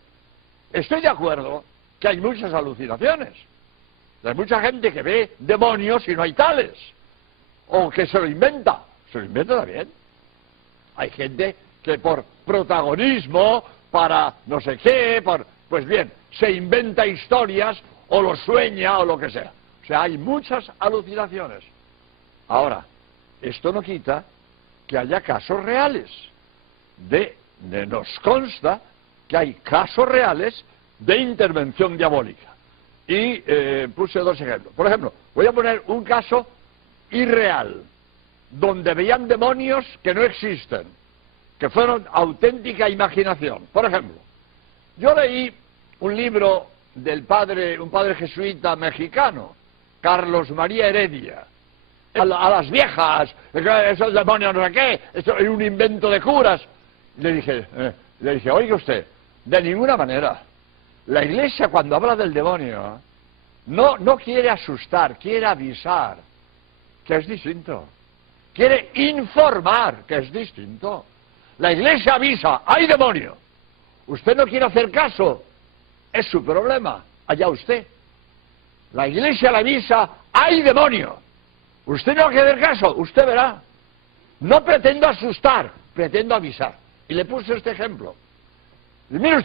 estoy de acuerdo que hay muchas alucinaciones, hay mucha gente que ve demonios y no hay tales, o que se lo inventa también. Hay gente que por protagonismo, para no sé qué, pues bien, se inventa historias o lo sueña o lo que sea. O sea, hay muchas alucinaciones. Ahora, esto no quita que haya casos reales. Nos consta que hay casos reales de intervención diabólica. Y puse dos ejemplos. Por ejemplo, voy a poner un caso irreal, donde veían demonios que no existen, que fueron auténtica imaginación. Por ejemplo, yo leí un libro de un padre jesuita mexicano, Carlos María Heredia, a las viejas, esos demonios no sé qué, esto es un invento de curas. Le dije, oiga usted, de ninguna manera. La Iglesia, cuando habla del demonio, no quiere asustar, quiere avisar, que es distinto. Quiere informar, que es distinto. La Iglesia avisa, hay demonio. Usted no quiere hacer caso, es su problema, allá usted. La Iglesia le avisa, hay demonio. Usted no quiere hacer caso, usted verá. No pretendo asustar, pretendo avisar. Y le puse este ejemplo. Y mire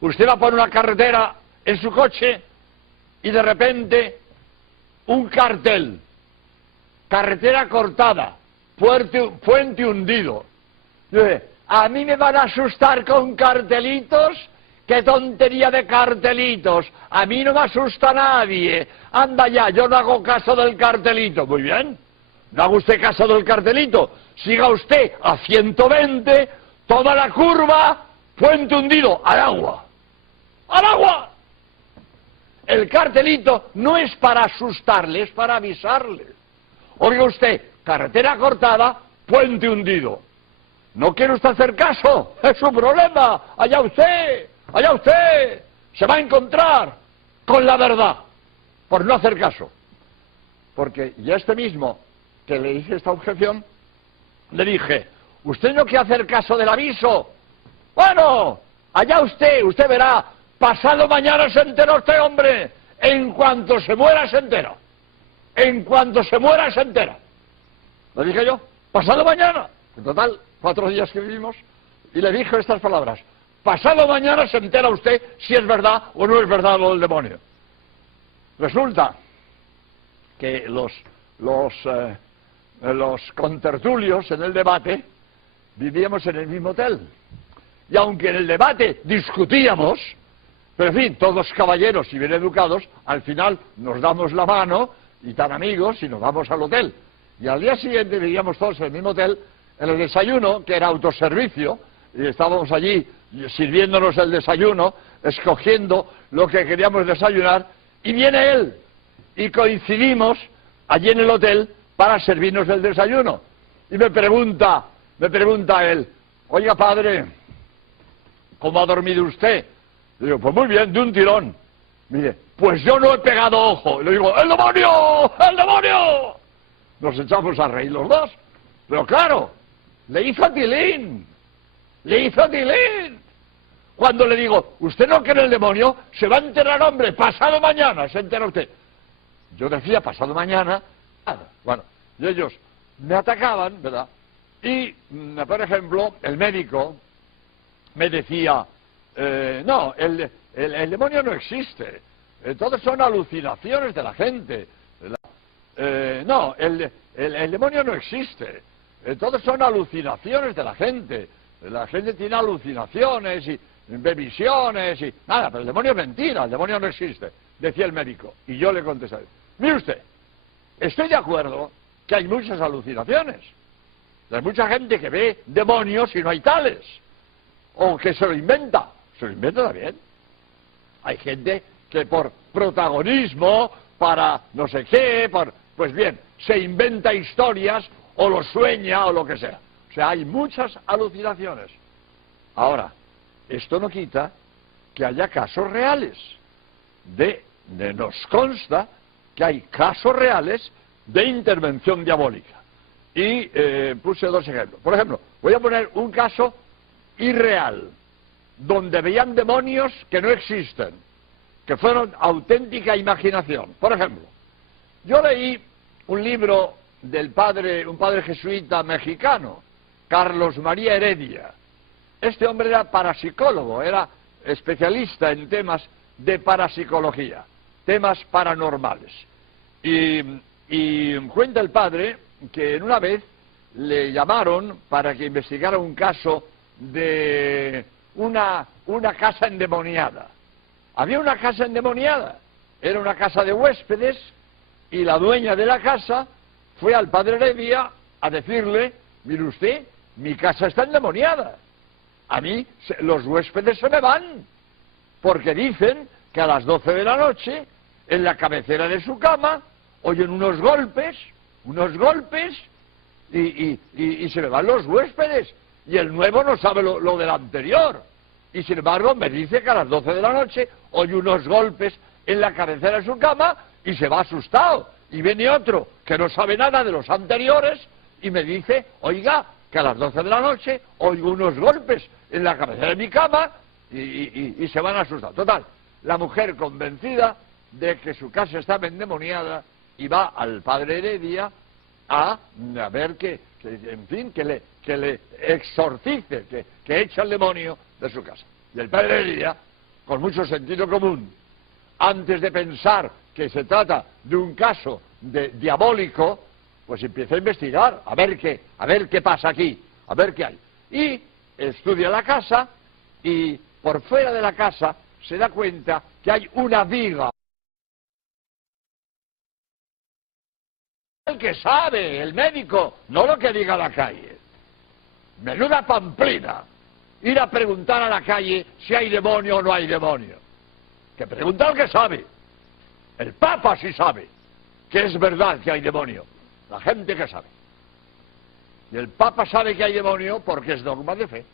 usted va a poner una carretera en su coche y de repente un cartel, carretera cortada, puente hundido. Y dice, a mí me van a asustar con cartelitos. ¡Qué tontería de cartelitos! A mí no me asusta nadie. Anda ya, yo no hago caso del cartelito. Muy bien, no haga usted caso del cartelito. Siga usted a 120, toda la curva, puente hundido, al agua. ¡Al agua! El cartelito no es para asustarle, es para avisarle. Oiga usted, carretera cortada, puente hundido. ¿No quiere usted hacer caso? Es su problema. Allá usted. Allá usted se va a encontrar con la verdad por no hacer caso. Porque ya este mismo que le hice esta objeción, le dije, ¿usted no quiere hacer caso del aviso? Bueno, allá usted verá, pasado mañana se entera este hombre, en cuanto se muera se entera. En cuanto se muera se entera. Le dije yo, pasado mañana. En total, 4 días que vivimos, y le dije estas palabras. Pasado mañana se entera usted si es verdad o no es verdad lo del demonio. Resulta que los contertulios en el debate vivíamos en el mismo hotel. Y aunque en el debate discutíamos, pero en fin, todos caballeros y bien educados, al final nos damos la mano y tan amigos y nos vamos al hotel. Y al día siguiente vivíamos todos en el mismo hotel, en el desayuno, que era autoservicio, y estábamos allí sirviéndonos el desayuno, escogiendo lo que queríamos desayunar, y viene él, y coincidimos allí en el hotel para servirnos el desayuno. Y me pregunta él, oiga padre, ¿cómo ha dormido usted? Le digo, pues muy bien, de un tirón. Mire, pues yo no he pegado ojo. Y le digo, ¡el demonio! ¡El demonio! Nos echamos a reír los dos. Pero claro, le hizo a tilín. le hizo tilín. Cuando le digo, usted no cree en el demonio, se va a enterar, hombre, pasado mañana se entera usted. Yo decía, pasado mañana, bueno, y ellos me atacaban, ¿verdad? Y, por ejemplo, el médico me decía, no, el demonio no existe, todos son alucinaciones de la gente. No, el demonio no existe, todos son alucinaciones de la gente tiene alucinaciones y ve visiones y nada, pero el demonio es mentira, el demonio no existe, decía el médico. Y yo le contesté, mire usted, estoy de acuerdo que hay muchas alucinaciones, hay mucha gente que ve demonios y no hay tales, o que se lo inventa también. Hay gente que por protagonismo, para no sé qué, pues bien, se inventa historias o lo sueña o lo que sea. O sea, hay muchas alucinaciones. Ahora, esto no quita que haya casos reales. Nos consta que hay casos reales de intervención diabólica. Y puse dos ejemplos. Por ejemplo, voy a poner un caso irreal, donde veían demonios que no existen, que fueron auténtica imaginación. Por ejemplo, yo leí un libro del un padre jesuita mexicano, Carlos María Heredia. Este hombre era parapsicólogo, era especialista en temas de parapsicología, temas paranormales. Y cuenta el padre que una vez le llamaron para que investigara un caso de una casa endemoniada. Había una casa endemoniada, era una casa de huéspedes, y la dueña de la casa fue al padre Heredia a decirle, mire usted, mi casa está endemoniada. A mí los huéspedes se me van, porque dicen que a las 12 de la noche, en la cabecera de su cama, oyen unos golpes, y se me van los huéspedes, y el nuevo no sabe lo del anterior. Y sin embargo me dice que a las 12 de la noche oye unos golpes en la cabecera de su cama y se va asustado. Y viene otro que no sabe nada de los anteriores y me dice, oiga, que a las 12 de la noche oigo unos golpes en la cabecera de mi cama y se van asustados. Total, la mujer convencida de que su casa estaba endemoniada y va al padre Heredia a ver que le exorcice, que eche al demonio de su casa. Y el padre Heredia, con mucho sentido común, antes de pensar que se trata de un caso diabólico, pues empieza a investigar, a ver qué pasa aquí, a ver qué hay. Y estudia la casa y por fuera de la casa se da cuenta que hay una viga. El que sabe, el médico, no lo que diga la calle. Menuda pamplina, ir a preguntar a la calle si hay demonio o no hay demonio. Que pregunta al que sabe. El Papa sí sabe que es verdad que hay demonio. La gente que sabe. Y el Papa sabe que hay demonio porque es dogma de fe.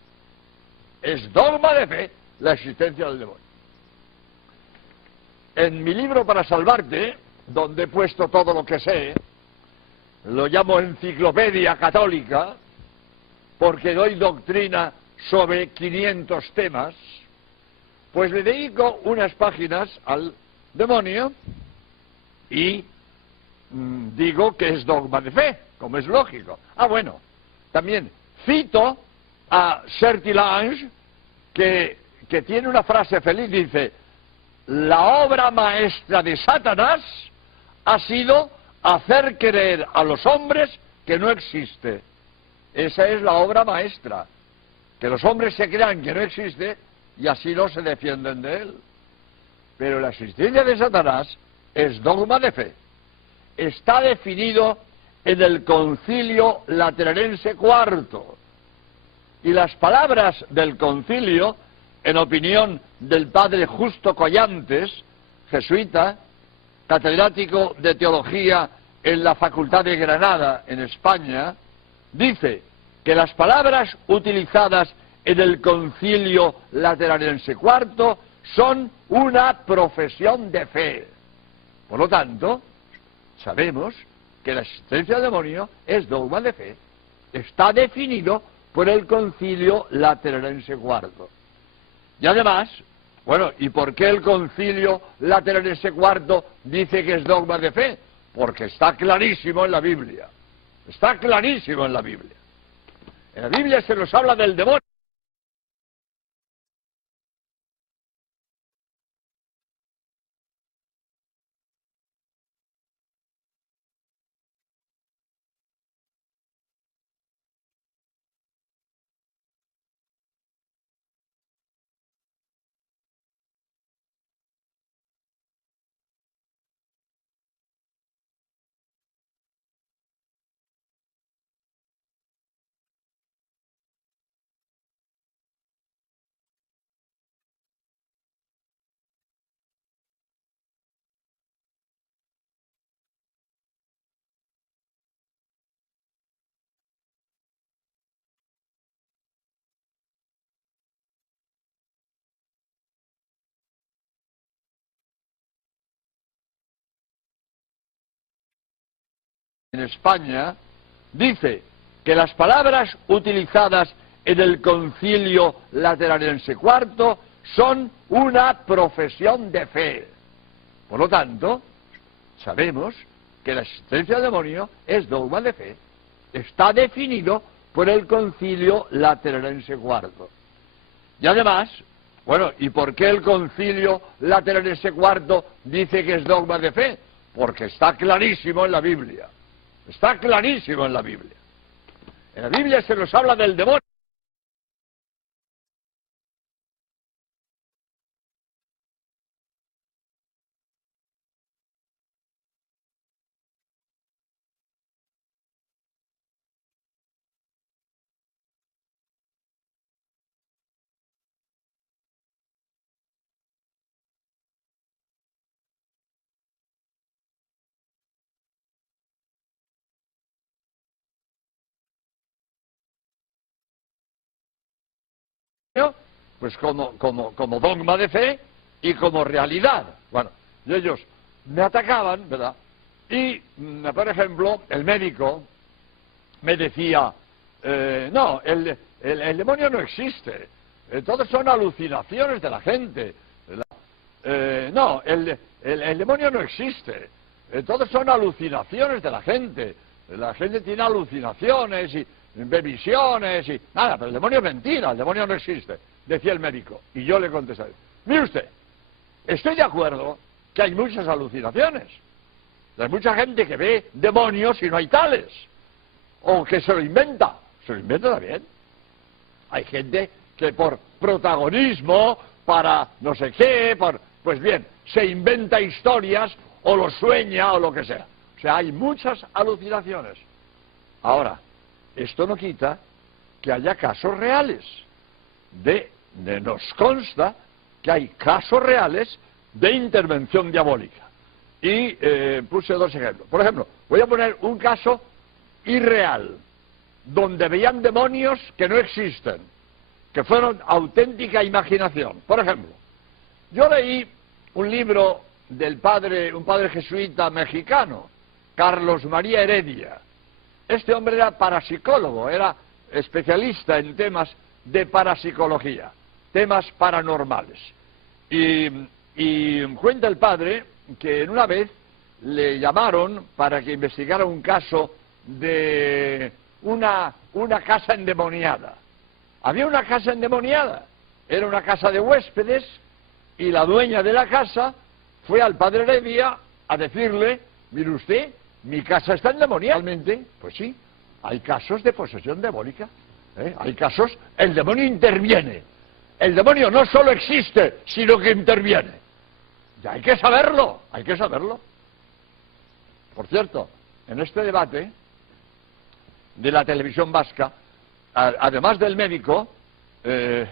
Es dogma de fe la existencia del demonio. En mi libro Para Salvarte, donde he puesto todo lo que sé, lo llamo Enciclopedia Católica, porque doy doctrina sobre 500 temas, pues le dedico unas páginas al demonio y digo que es dogma de fe, como es lógico. Bueno, también cito a Sertilange, que tiene una frase feliz, dice, la obra maestra de Satanás ha sido hacer creer a los hombres que no existe. Esa es la obra maestra, que los hombres se crean que no existe y así no se defienden de él. Pero la existencia de Satanás es dogma de fe. Está definido en el Concilio Lateranense IV. Y las palabras del concilio, en opinión del padre Justo Collantes, jesuita, catedrático de teología en la Facultad de Granada, en España, dice que las palabras utilizadas en el Concilio Lateranense IV son una profesión de fe. Por lo tanto, sabemos que la existencia del demonio es dogma de fe. Está definido por el Concilio Lateranense IV. Y además, bueno, ¿y por qué el Concilio Lateranense IV dice que es dogma de fe? Porque está clarísimo en la Biblia. Está clarísimo en la Biblia. En la Biblia se nos habla del demonio. En España dice que las palabras utilizadas en el Concilio Lateranense IV son una profesión de fe. Por lo tanto, sabemos que la existencia del demonio es dogma de fe. Está definido por el Concilio Lateranense IV. Y además, bueno, ¿y por qué el Concilio Lateranense IV dice que es dogma de fe? Porque está clarísimo en la Biblia. Está clarísimo en la Biblia. En la Biblia se nos habla del demonio. Pues como dogma de fe y como realidad. Bueno, y ellos me atacaban, ¿verdad? Y, por ejemplo, el médico me decía, no, el demonio no existe, todos son alucinaciones de la gente. No, el demonio no existe, todos son alucinaciones de la gente tiene alucinaciones y ve visiones y nada, pero el demonio es mentira, el demonio no existe, decía el médico. Y yo le contesté, mire usted, estoy de acuerdo que hay muchas alucinaciones, hay mucha gente que ve demonios y no hay tales, o que se lo inventa también. Hay gente que por protagonismo, para no sé qué, pues bien, se inventa historias o lo sueña o lo que sea. O sea, hay muchas alucinaciones. Ahora, esto no quita que haya casos reales. Nos consta que hay casos reales de intervención diabólica. Y puse dos ejemplos. Por ejemplo, voy a poner un caso irreal, donde veían demonios que no existen, que fueron auténtica imaginación. Por ejemplo, yo leí un libro del un padre jesuita mexicano, Carlos María Heredia. Este hombre era parapsicólogo, era especialista en temas de parapsicología, temas paranormales. Y cuenta el padre que en una vez le llamaron para que investigara un caso de una casa endemoniada. Había una casa endemoniada, era una casa de huéspedes, y la dueña de la casa fue al padre Heredia a decirle, mire usted, mi casa está endemoniada. Realmente, pues sí, hay casos de posesión diabólica, hay casos, el demonio interviene. El demonio no solo existe, sino que interviene. Y hay que saberlo, hay que saberlo. Por cierto, en este debate de la televisión vasca, además del médico, que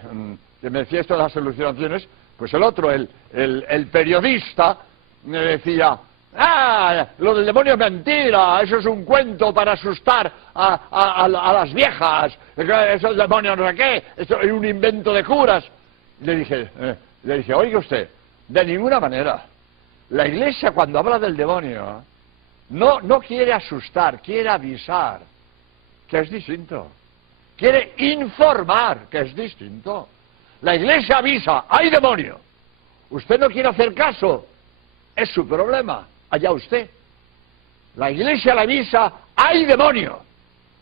me decía esto de las alucinaciones, pues el otro, el periodista, me decía, lo del demonio es mentira, eso es un cuento para asustar a las viejas, eso es demonio no sé qué, eso es un invento de curas. Le dije, oiga usted, de ninguna manera, la Iglesia cuando habla del demonio, no quiere asustar, quiere avisar, que es distinto, quiere informar, que es distinto. La Iglesia avisa, ¡hay demonio! Usted no quiere hacer caso, es su problema, allá usted. La Iglesia le avisa, ¡hay demonio!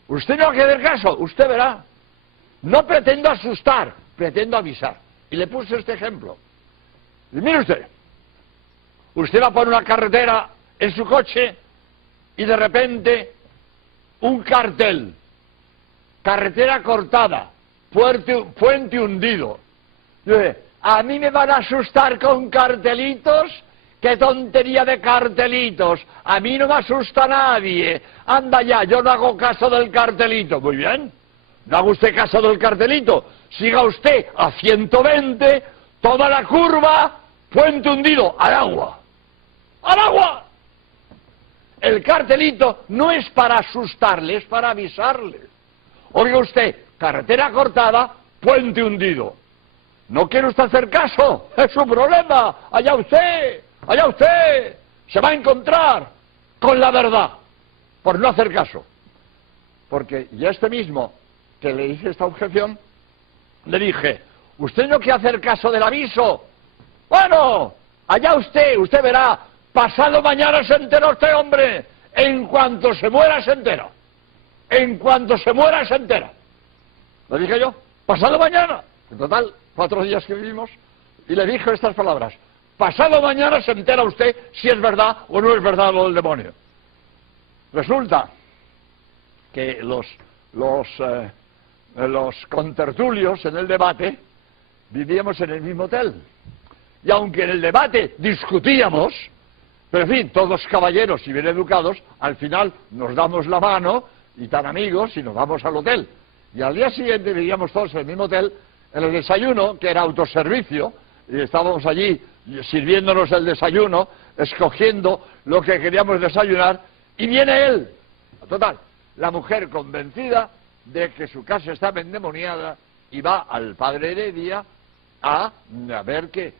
Usted no quiere hacer caso, usted verá. No pretendo asustar, pretendo avisar. Y le puse este ejemplo. Y mire usted va por una carretera en su coche y de repente un cartel, carretera cortada, puente hundido. Y dice, a mí me van a asustar con cartelitos, qué tontería de cartelitos, a mí no me asusta nadie, anda ya, yo no hago caso del cartelito. Muy bien, no haga usted caso del cartelito, siga usted a 120, toda la curva, puente hundido, al agua. ¡Al agua! El cartelito no es para asustarle, es para avisarle. Oiga usted, carretera cortada, puente hundido. ¿No quiere usted hacer caso? Es su problema. Allá usted, se va a encontrar con la verdad por no hacer caso. Porque ya este mismo que le hice esta objeción, le dije, ¿usted no quiere hacer caso del aviso? Bueno, allá usted verá, pasado mañana se entera este hombre, en cuanto se muera se entera. En cuanto se muera se entera. Lo dije yo, pasado mañana. En total, 4 días que vivimos, y le dije estas palabras, pasado mañana se entera usted si es verdad o no es verdad lo del demonio. Resulta que los contertulios en el debate vivíamos en el mismo hotel. Y aunque en el debate discutíamos, pero en fin, todos caballeros y bien educados, al final nos damos la mano y tan amigos y nos vamos al hotel. Y al día siguiente vivíamos todos en el mismo hotel, en el desayuno, que era autoservicio, y estábamos allí sirviéndonos el desayuno, escogiendo lo que queríamos desayunar, y viene él. Total, la mujer convencida de que su casa estaba endemoniada y va al padre Heredia a ver que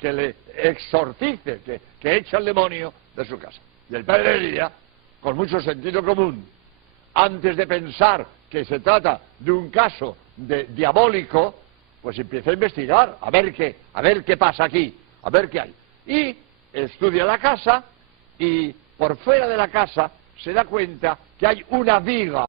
le exorcice, que eche al demonio de su casa. Y el padre Heredia, con mucho sentido común, antes de pensar que se trata de un caso diabólico, pues empieza a investigar, a ver qué pasa aquí, a ver qué hay. Y estudia la casa y por fuera de la casa se da cuenta que hay una viga.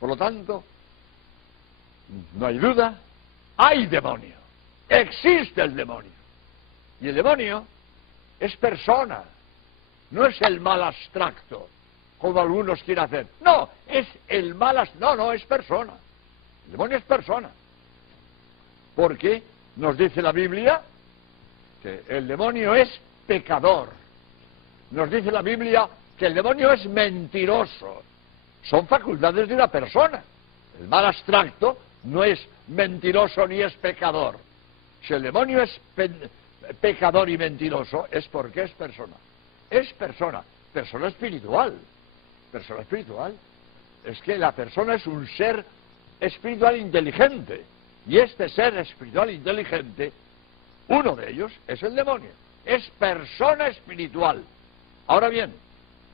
Por lo tanto, no hay duda, hay demonio, existe el demonio. Y el demonio es persona, no es el mal abstracto, como algunos quieren hacer. No, es el mal abstracto, no, es persona. El demonio es persona. Porque nos dice la Biblia que el demonio es pecador. Nos dice la Biblia que el demonio es mentiroso. Son facultades de una persona. El mal abstracto no es mentiroso ni es pecador. Si el demonio es pecador y mentiroso, es porque es persona. Es persona espiritual. Persona espiritual. Es que la persona es un ser espiritual inteligente. Y este ser espiritual inteligente, uno de ellos es el demonio. Es persona espiritual. Ahora bien,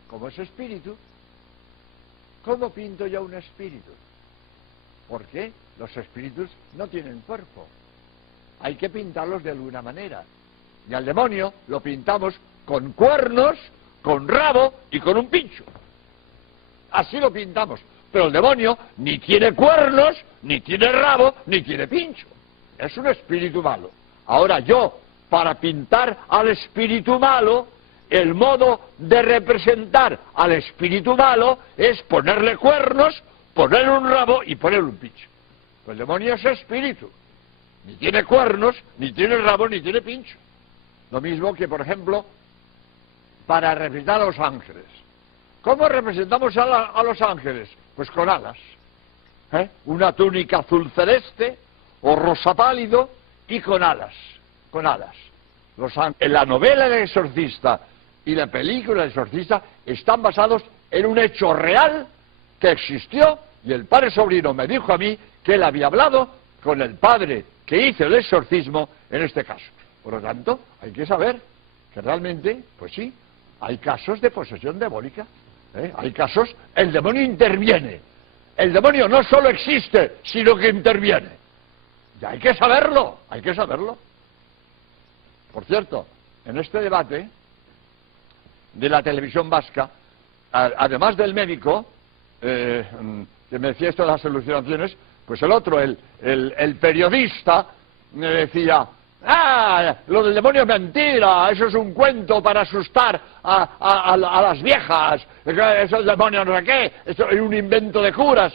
como es espíritu, ¿cómo pinto yo un espíritu? Porque los espíritus no tienen cuerpo. Hay que pintarlos de alguna manera. Y al demonio lo pintamos con cuernos, con rabo y con un pincho. Así lo pintamos. Pero el demonio ni tiene cuernos, ni tiene rabo, ni tiene pincho. Es un espíritu malo. Ahora yo, para pintar al espíritu malo, el modo de representar al espíritu malo es ponerle cuernos, ponerle un rabo y ponerle un pincho. Pues el demonio es espíritu. Ni tiene cuernos, ni tiene rabo, ni tiene pincho. Lo mismo que, por ejemplo, para representar a los ángeles. ¿Cómo representamos a los ángeles? Pues con alas. Una túnica azul celeste o rosa pálido y con alas. Con alas. En la novela El exorcista y la película El exorcista están basados en un hecho real que existió, y el padre Sobrino me dijo a mí que él había hablado con el padre que hizo el exorcismo en este caso. Por lo tanto, hay que saber que realmente, pues sí, hay casos de posesión demónica. Hay casos, el demonio interviene. El demonio no solo existe, sino que interviene. Y hay que saberlo, hay que saberlo. Por cierto, en este debate de la televisión vasca, además del médico, que me decía esto de las alucinaciones, pues el otro, el periodista, me decía: lo del demonio es mentira, eso es un cuento para asustar a las viejas, eso el demonio no sé qué, eso es un invento de curas.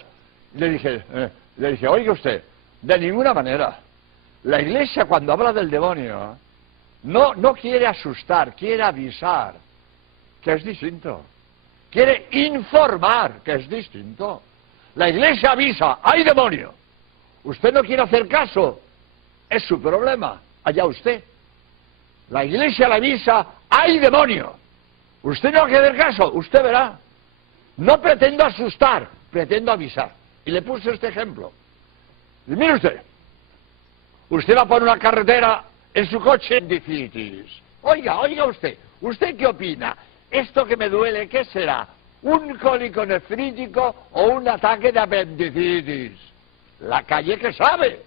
Le dije, oiga usted, de ninguna manera. La Iglesia, cuando habla del demonio, no quiere asustar, quiere avisar, que es distinto. Quiere informar, que es distinto. La Iglesia avisa, hay demonio. Usted no quiere hacer caso, es su problema, allá usted. La Iglesia le avisa, hay demonio. Usted no quiere hacer caso, usted verá. No pretendo asustar, pretendo avisar. Y le puse este ejemplo. Y mire usted va a poner una carretera en su coche, apendicitis. Oiga usted, ¿usted qué opina? ¿Esto que me duele, qué será? ¿Un cólico nefrítico o un ataque de apendicitis? La calle que sabe.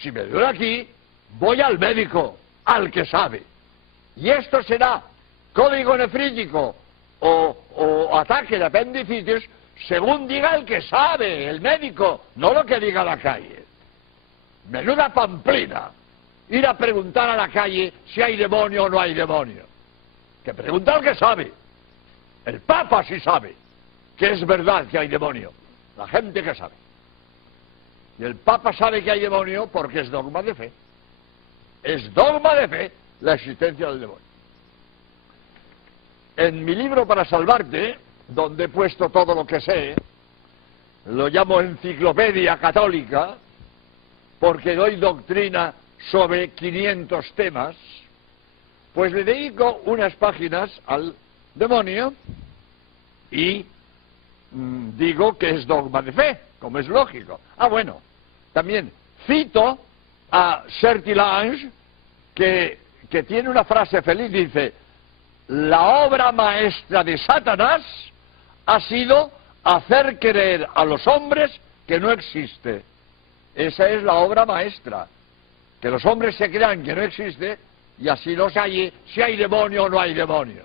Si me duele aquí, voy al médico, al que sabe. Y esto será cólico nefrítico o ataque de apendicitis según diga el que sabe, el médico, no lo que diga la calle. Menuda pamplina ir a preguntar a la calle si hay demonio o no hay demonio. Que pregunta al que sabe. El Papa sí sabe que es verdad que hay demonio. La gente que sabe. Y el Papa sabe que hay demonio porque es dogma de fe. Es dogma de fe la existencia del demonio. En mi libro Para Salvarte, donde he puesto todo lo que sé, lo llamo Enciclopedia Católica, porque doy doctrina sobre 500 temas, pues le dedico unas páginas al demonio y digo que es dogma de fe, como es lógico. Bueno, también cito a Sertilange, que tiene una frase feliz, dice: la obra maestra de Satanás ha sido hacer creer a los hombres que no existe. Esa es la obra maestra. Que los hombres se crean que no existe y así no se halle si hay demonio o no hay demonio.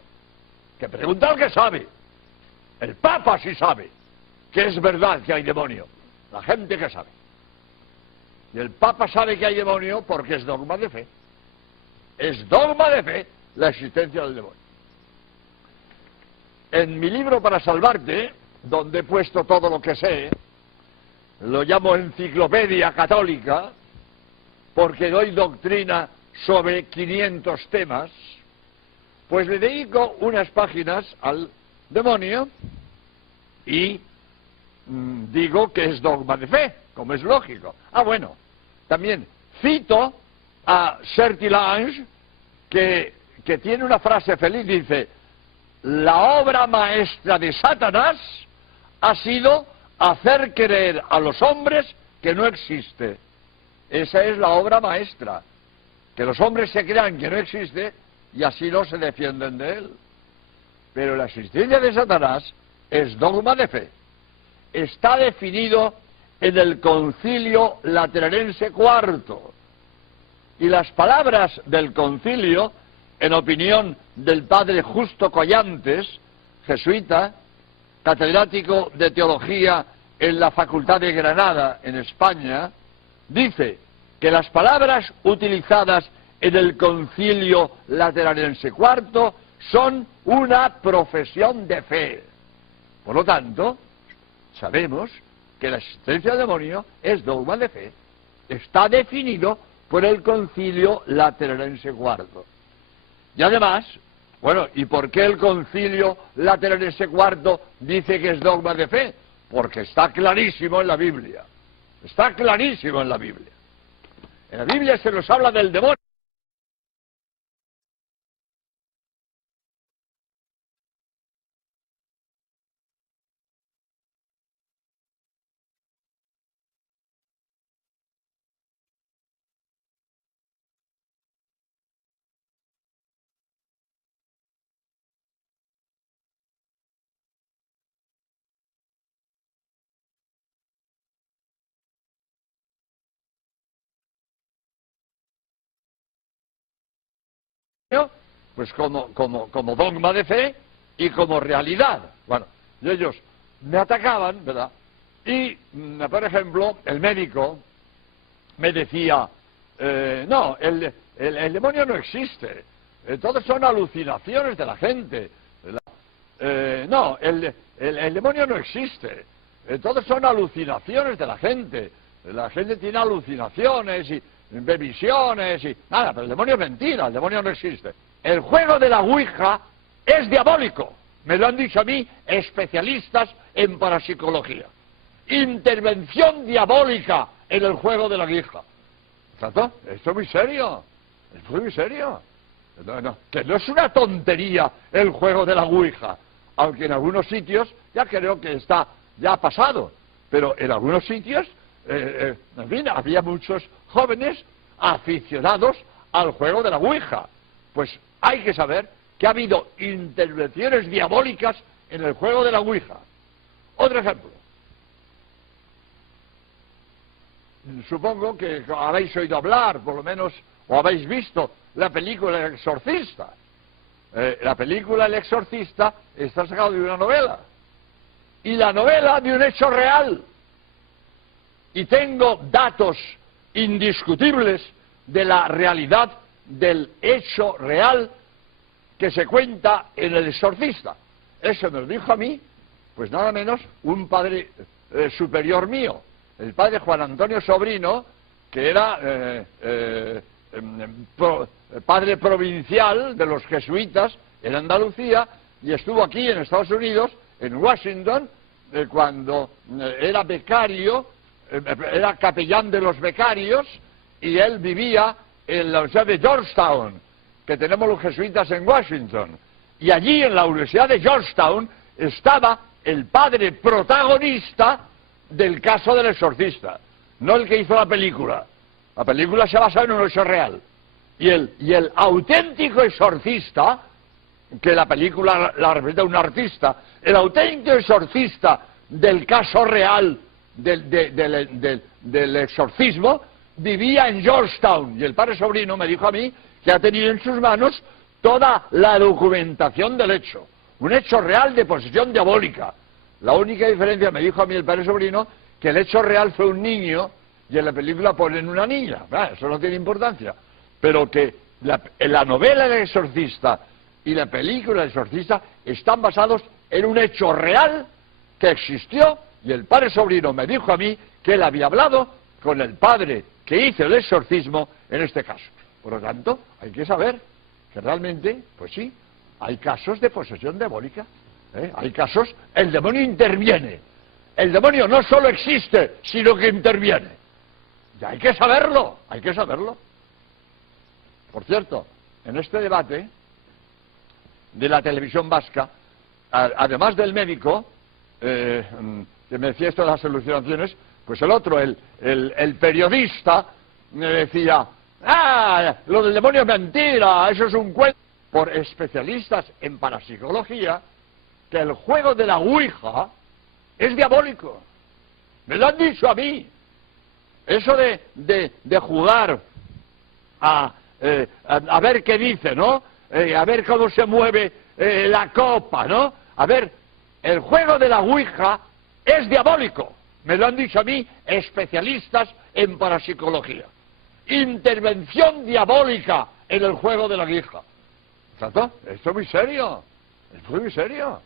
Que pregunta al que sabe. El Papa sí sabe que es verdad que hay demonio. La gente que sabe. Y el Papa sabe que hay demonio porque es dogma de fe. Es dogma de fe la existencia del demonio. En mi libro Para Salvarte, donde he puesto todo lo que sé, lo llamo Enciclopedia Católica, porque doy doctrina sobre 500 temas, pues le dedico unas páginas al demonio y digo que es dogma de fe, como es lógico. Bueno, también cito a Sertilange, que tiene una frase feliz, dice: la obra maestra de Satanás ha sido hacer creer a los hombres que no existe. Esa es la obra maestra. Que los hombres se crean que no existe y así no se defienden de él. Pero la existencia de Satanás es dogma de fe. Está definido en el Concilio Lateranense IV. Y las palabras del concilio, en opinión del padre Justo Collantes, jesuita, catedrático de Teología en la Facultad de Granada, en España, dice que las palabras utilizadas en el Concilio Lateranense IV son una profesión de fe. Por lo tanto, sabemos que la existencia del demonio es dogma de fe. Está definido por el Concilio Lateranense IV. Y además, Bueno, ¿y por qué el Concilio Lateranense IV dice que es dogma de fe? Porque está clarísimo en la Biblia. Está clarísimo en la Biblia. En la Biblia se nos habla del demonio. Pues como dogma de fe y como realidad. Bueno, y ellos me atacaban, ¿verdad? Y, por ejemplo, el médico me decía, no, el demonio no existe, todos son alucinaciones de la gente, ¿verdad? No, el demonio no existe, todos son alucinaciones de la gente tiene alucinaciones y ve visiones y nada, pero el demonio es mentira, el demonio no existe. El juego de la Ouija es diabólico, me lo han dicho a mí especialistas en parapsicología. Intervención diabólica en el juego de la Ouija. ¿Tanto? Esto es muy serio, es muy serio. Que no es una tontería el juego de la Ouija, aunque en algunos sitios ya creo que está ya pasado, pero en algunos sitios, en fin, había muchos jóvenes aficionados al juego de la Ouija. Pues hay que saber que ha habido intervenciones diabólicas en el juego de la Ouija. Otro ejemplo. Supongo que habéis oído hablar, por lo menos, o habéis visto la película El Exorcista. La película El Exorcista está sacada de una novela. Y la novela de un hecho real. Y tengo datos indiscutibles de la realidad del hecho real que se cuenta en El Exorcista. Eso me lo dijo a mí, pues nada menos, un padre superior mío, el padre Juan Antonio Sobrino, que era padre provincial de los jesuitas en Andalucía, y estuvo aquí en Estados Unidos, en Washington, cuando era becario, era capellán de los becarios, y él vivía en la Universidad de Georgetown, que tenemos los jesuitas en Washington. Y allí en la Universidad de Georgetown estaba el padre protagonista del caso del exorcista, no el que hizo la película. La película se basa en un hecho real. Y el auténtico exorcista, que la película la representa un artista, el auténtico exorcista del caso real del exorcismo, vivía en Georgetown. Y el padre Sobrino me dijo a mí que ha tenido en sus manos toda la documentación del hecho. Un hecho real de posesión diabólica. La única diferencia, me dijo a mí el padre Sobrino, que el hecho real fue un niño y en la película ponen una niña. Eso no tiene importancia. Pero que la novela del exorcista y la película del exorcista están basados en un hecho real que existió, y el padre Sobrino me dijo a mí que él había hablado con el padre que hizo el exorcismo en este caso. Por lo tanto, hay que saber que realmente, pues sí, hay casos de posesión diabólica. Hay casos, el demonio interviene. El demonio no solo existe, sino que interviene. Y hay que saberlo, hay que saberlo. Por cierto, en este debate de la televisión vasca, además del médico, que me decía esto de las alucinaciones, pues el otro, el periodista, me decía, lo del demonio es mentira, eso es un cuento. Por especialistas en parapsicología, que el juego de la Ouija es diabólico. Me lo han dicho a mí. Eso de jugar a ver qué dice, ¿no? A ver cómo se mueve la copa, ¿no? A ver, el juego de la Ouija es diabólico. Me lo han dicho a mí especialistas en parapsicología. Intervención diabólica en el juego de la Ouija. ¿Tanto? Esto es muy serio. Es muy serio.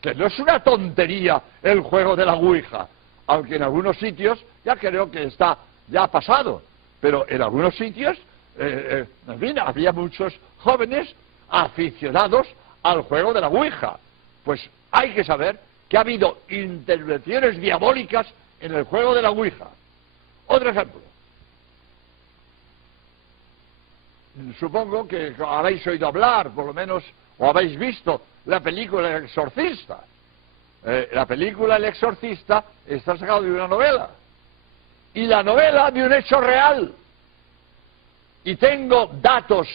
Que no es una tontería el juego de la Ouija, aunque en algunos sitios ya creo que está ya pasado, pero en algunos sitios, en fin, había muchos jóvenes aficionados al juego de la Ouija. Pues hay que saber que ha habido intervenciones diabólicas en el juego de la Ouija. Otro ejemplo. Supongo que habéis oído hablar, por lo menos, o habéis visto la película El Exorcista. La película El Exorcista está sacada de una novela. Y la novela de un hecho real. Y tengo datos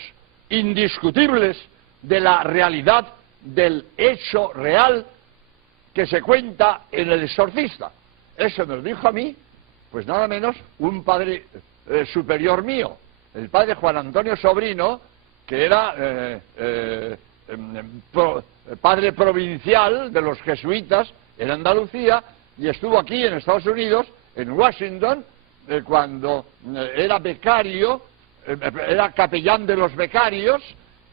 indiscutibles de la realidad del hecho real que se cuenta en El Exorcista. Eso me lo dijo a mí, pues nada menos, un padre superior mío, el padre Juan Antonio Sobrino, que era padre provincial de los jesuitas en Andalucía, y estuvo aquí en Estados Unidos, en Washington, cuando era becario, era capellán de los becarios,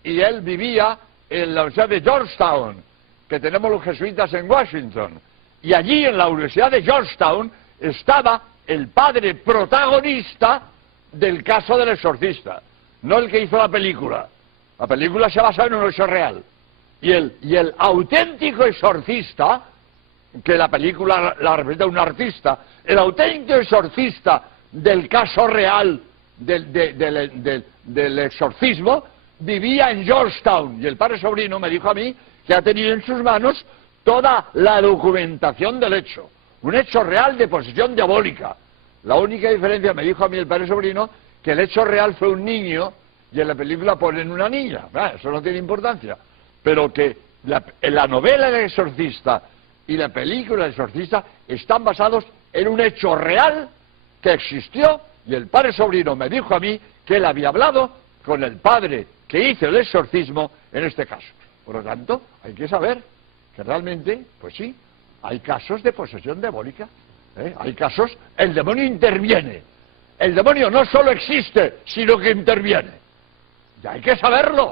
y él vivía en la Universidad de Georgetown, que tenemos los jesuitas en Washington. Y allí en la Universidad de Georgetown estaba el padre protagonista del caso del exorcista, no el que hizo la película. La película se basa en un hecho real. Y el auténtico exorcista, que la película la representa un artista, el auténtico exorcista del caso real del exorcismo, vivía en Georgetown. Y el padre Sobrino me dijo a mí que ha tenido en sus manos toda la documentación del hecho. Un hecho real de posesión diabólica. La única diferencia, me dijo a mí el padre Sobrino, que el hecho real fue un niño y en la película ponen una niña. Eso no tiene importancia. Pero que la novela del exorcista y la película del exorcista están basados en un hecho real que existió, y el padre Sobrino me dijo a mí que él había hablado con el padre que hizo el exorcismo en este caso. Por lo tanto, hay que saber que realmente, pues sí, hay casos de posesión diabólica. Hay casos, el demonio interviene. El demonio no solo existe, sino que interviene. Y hay que saberlo.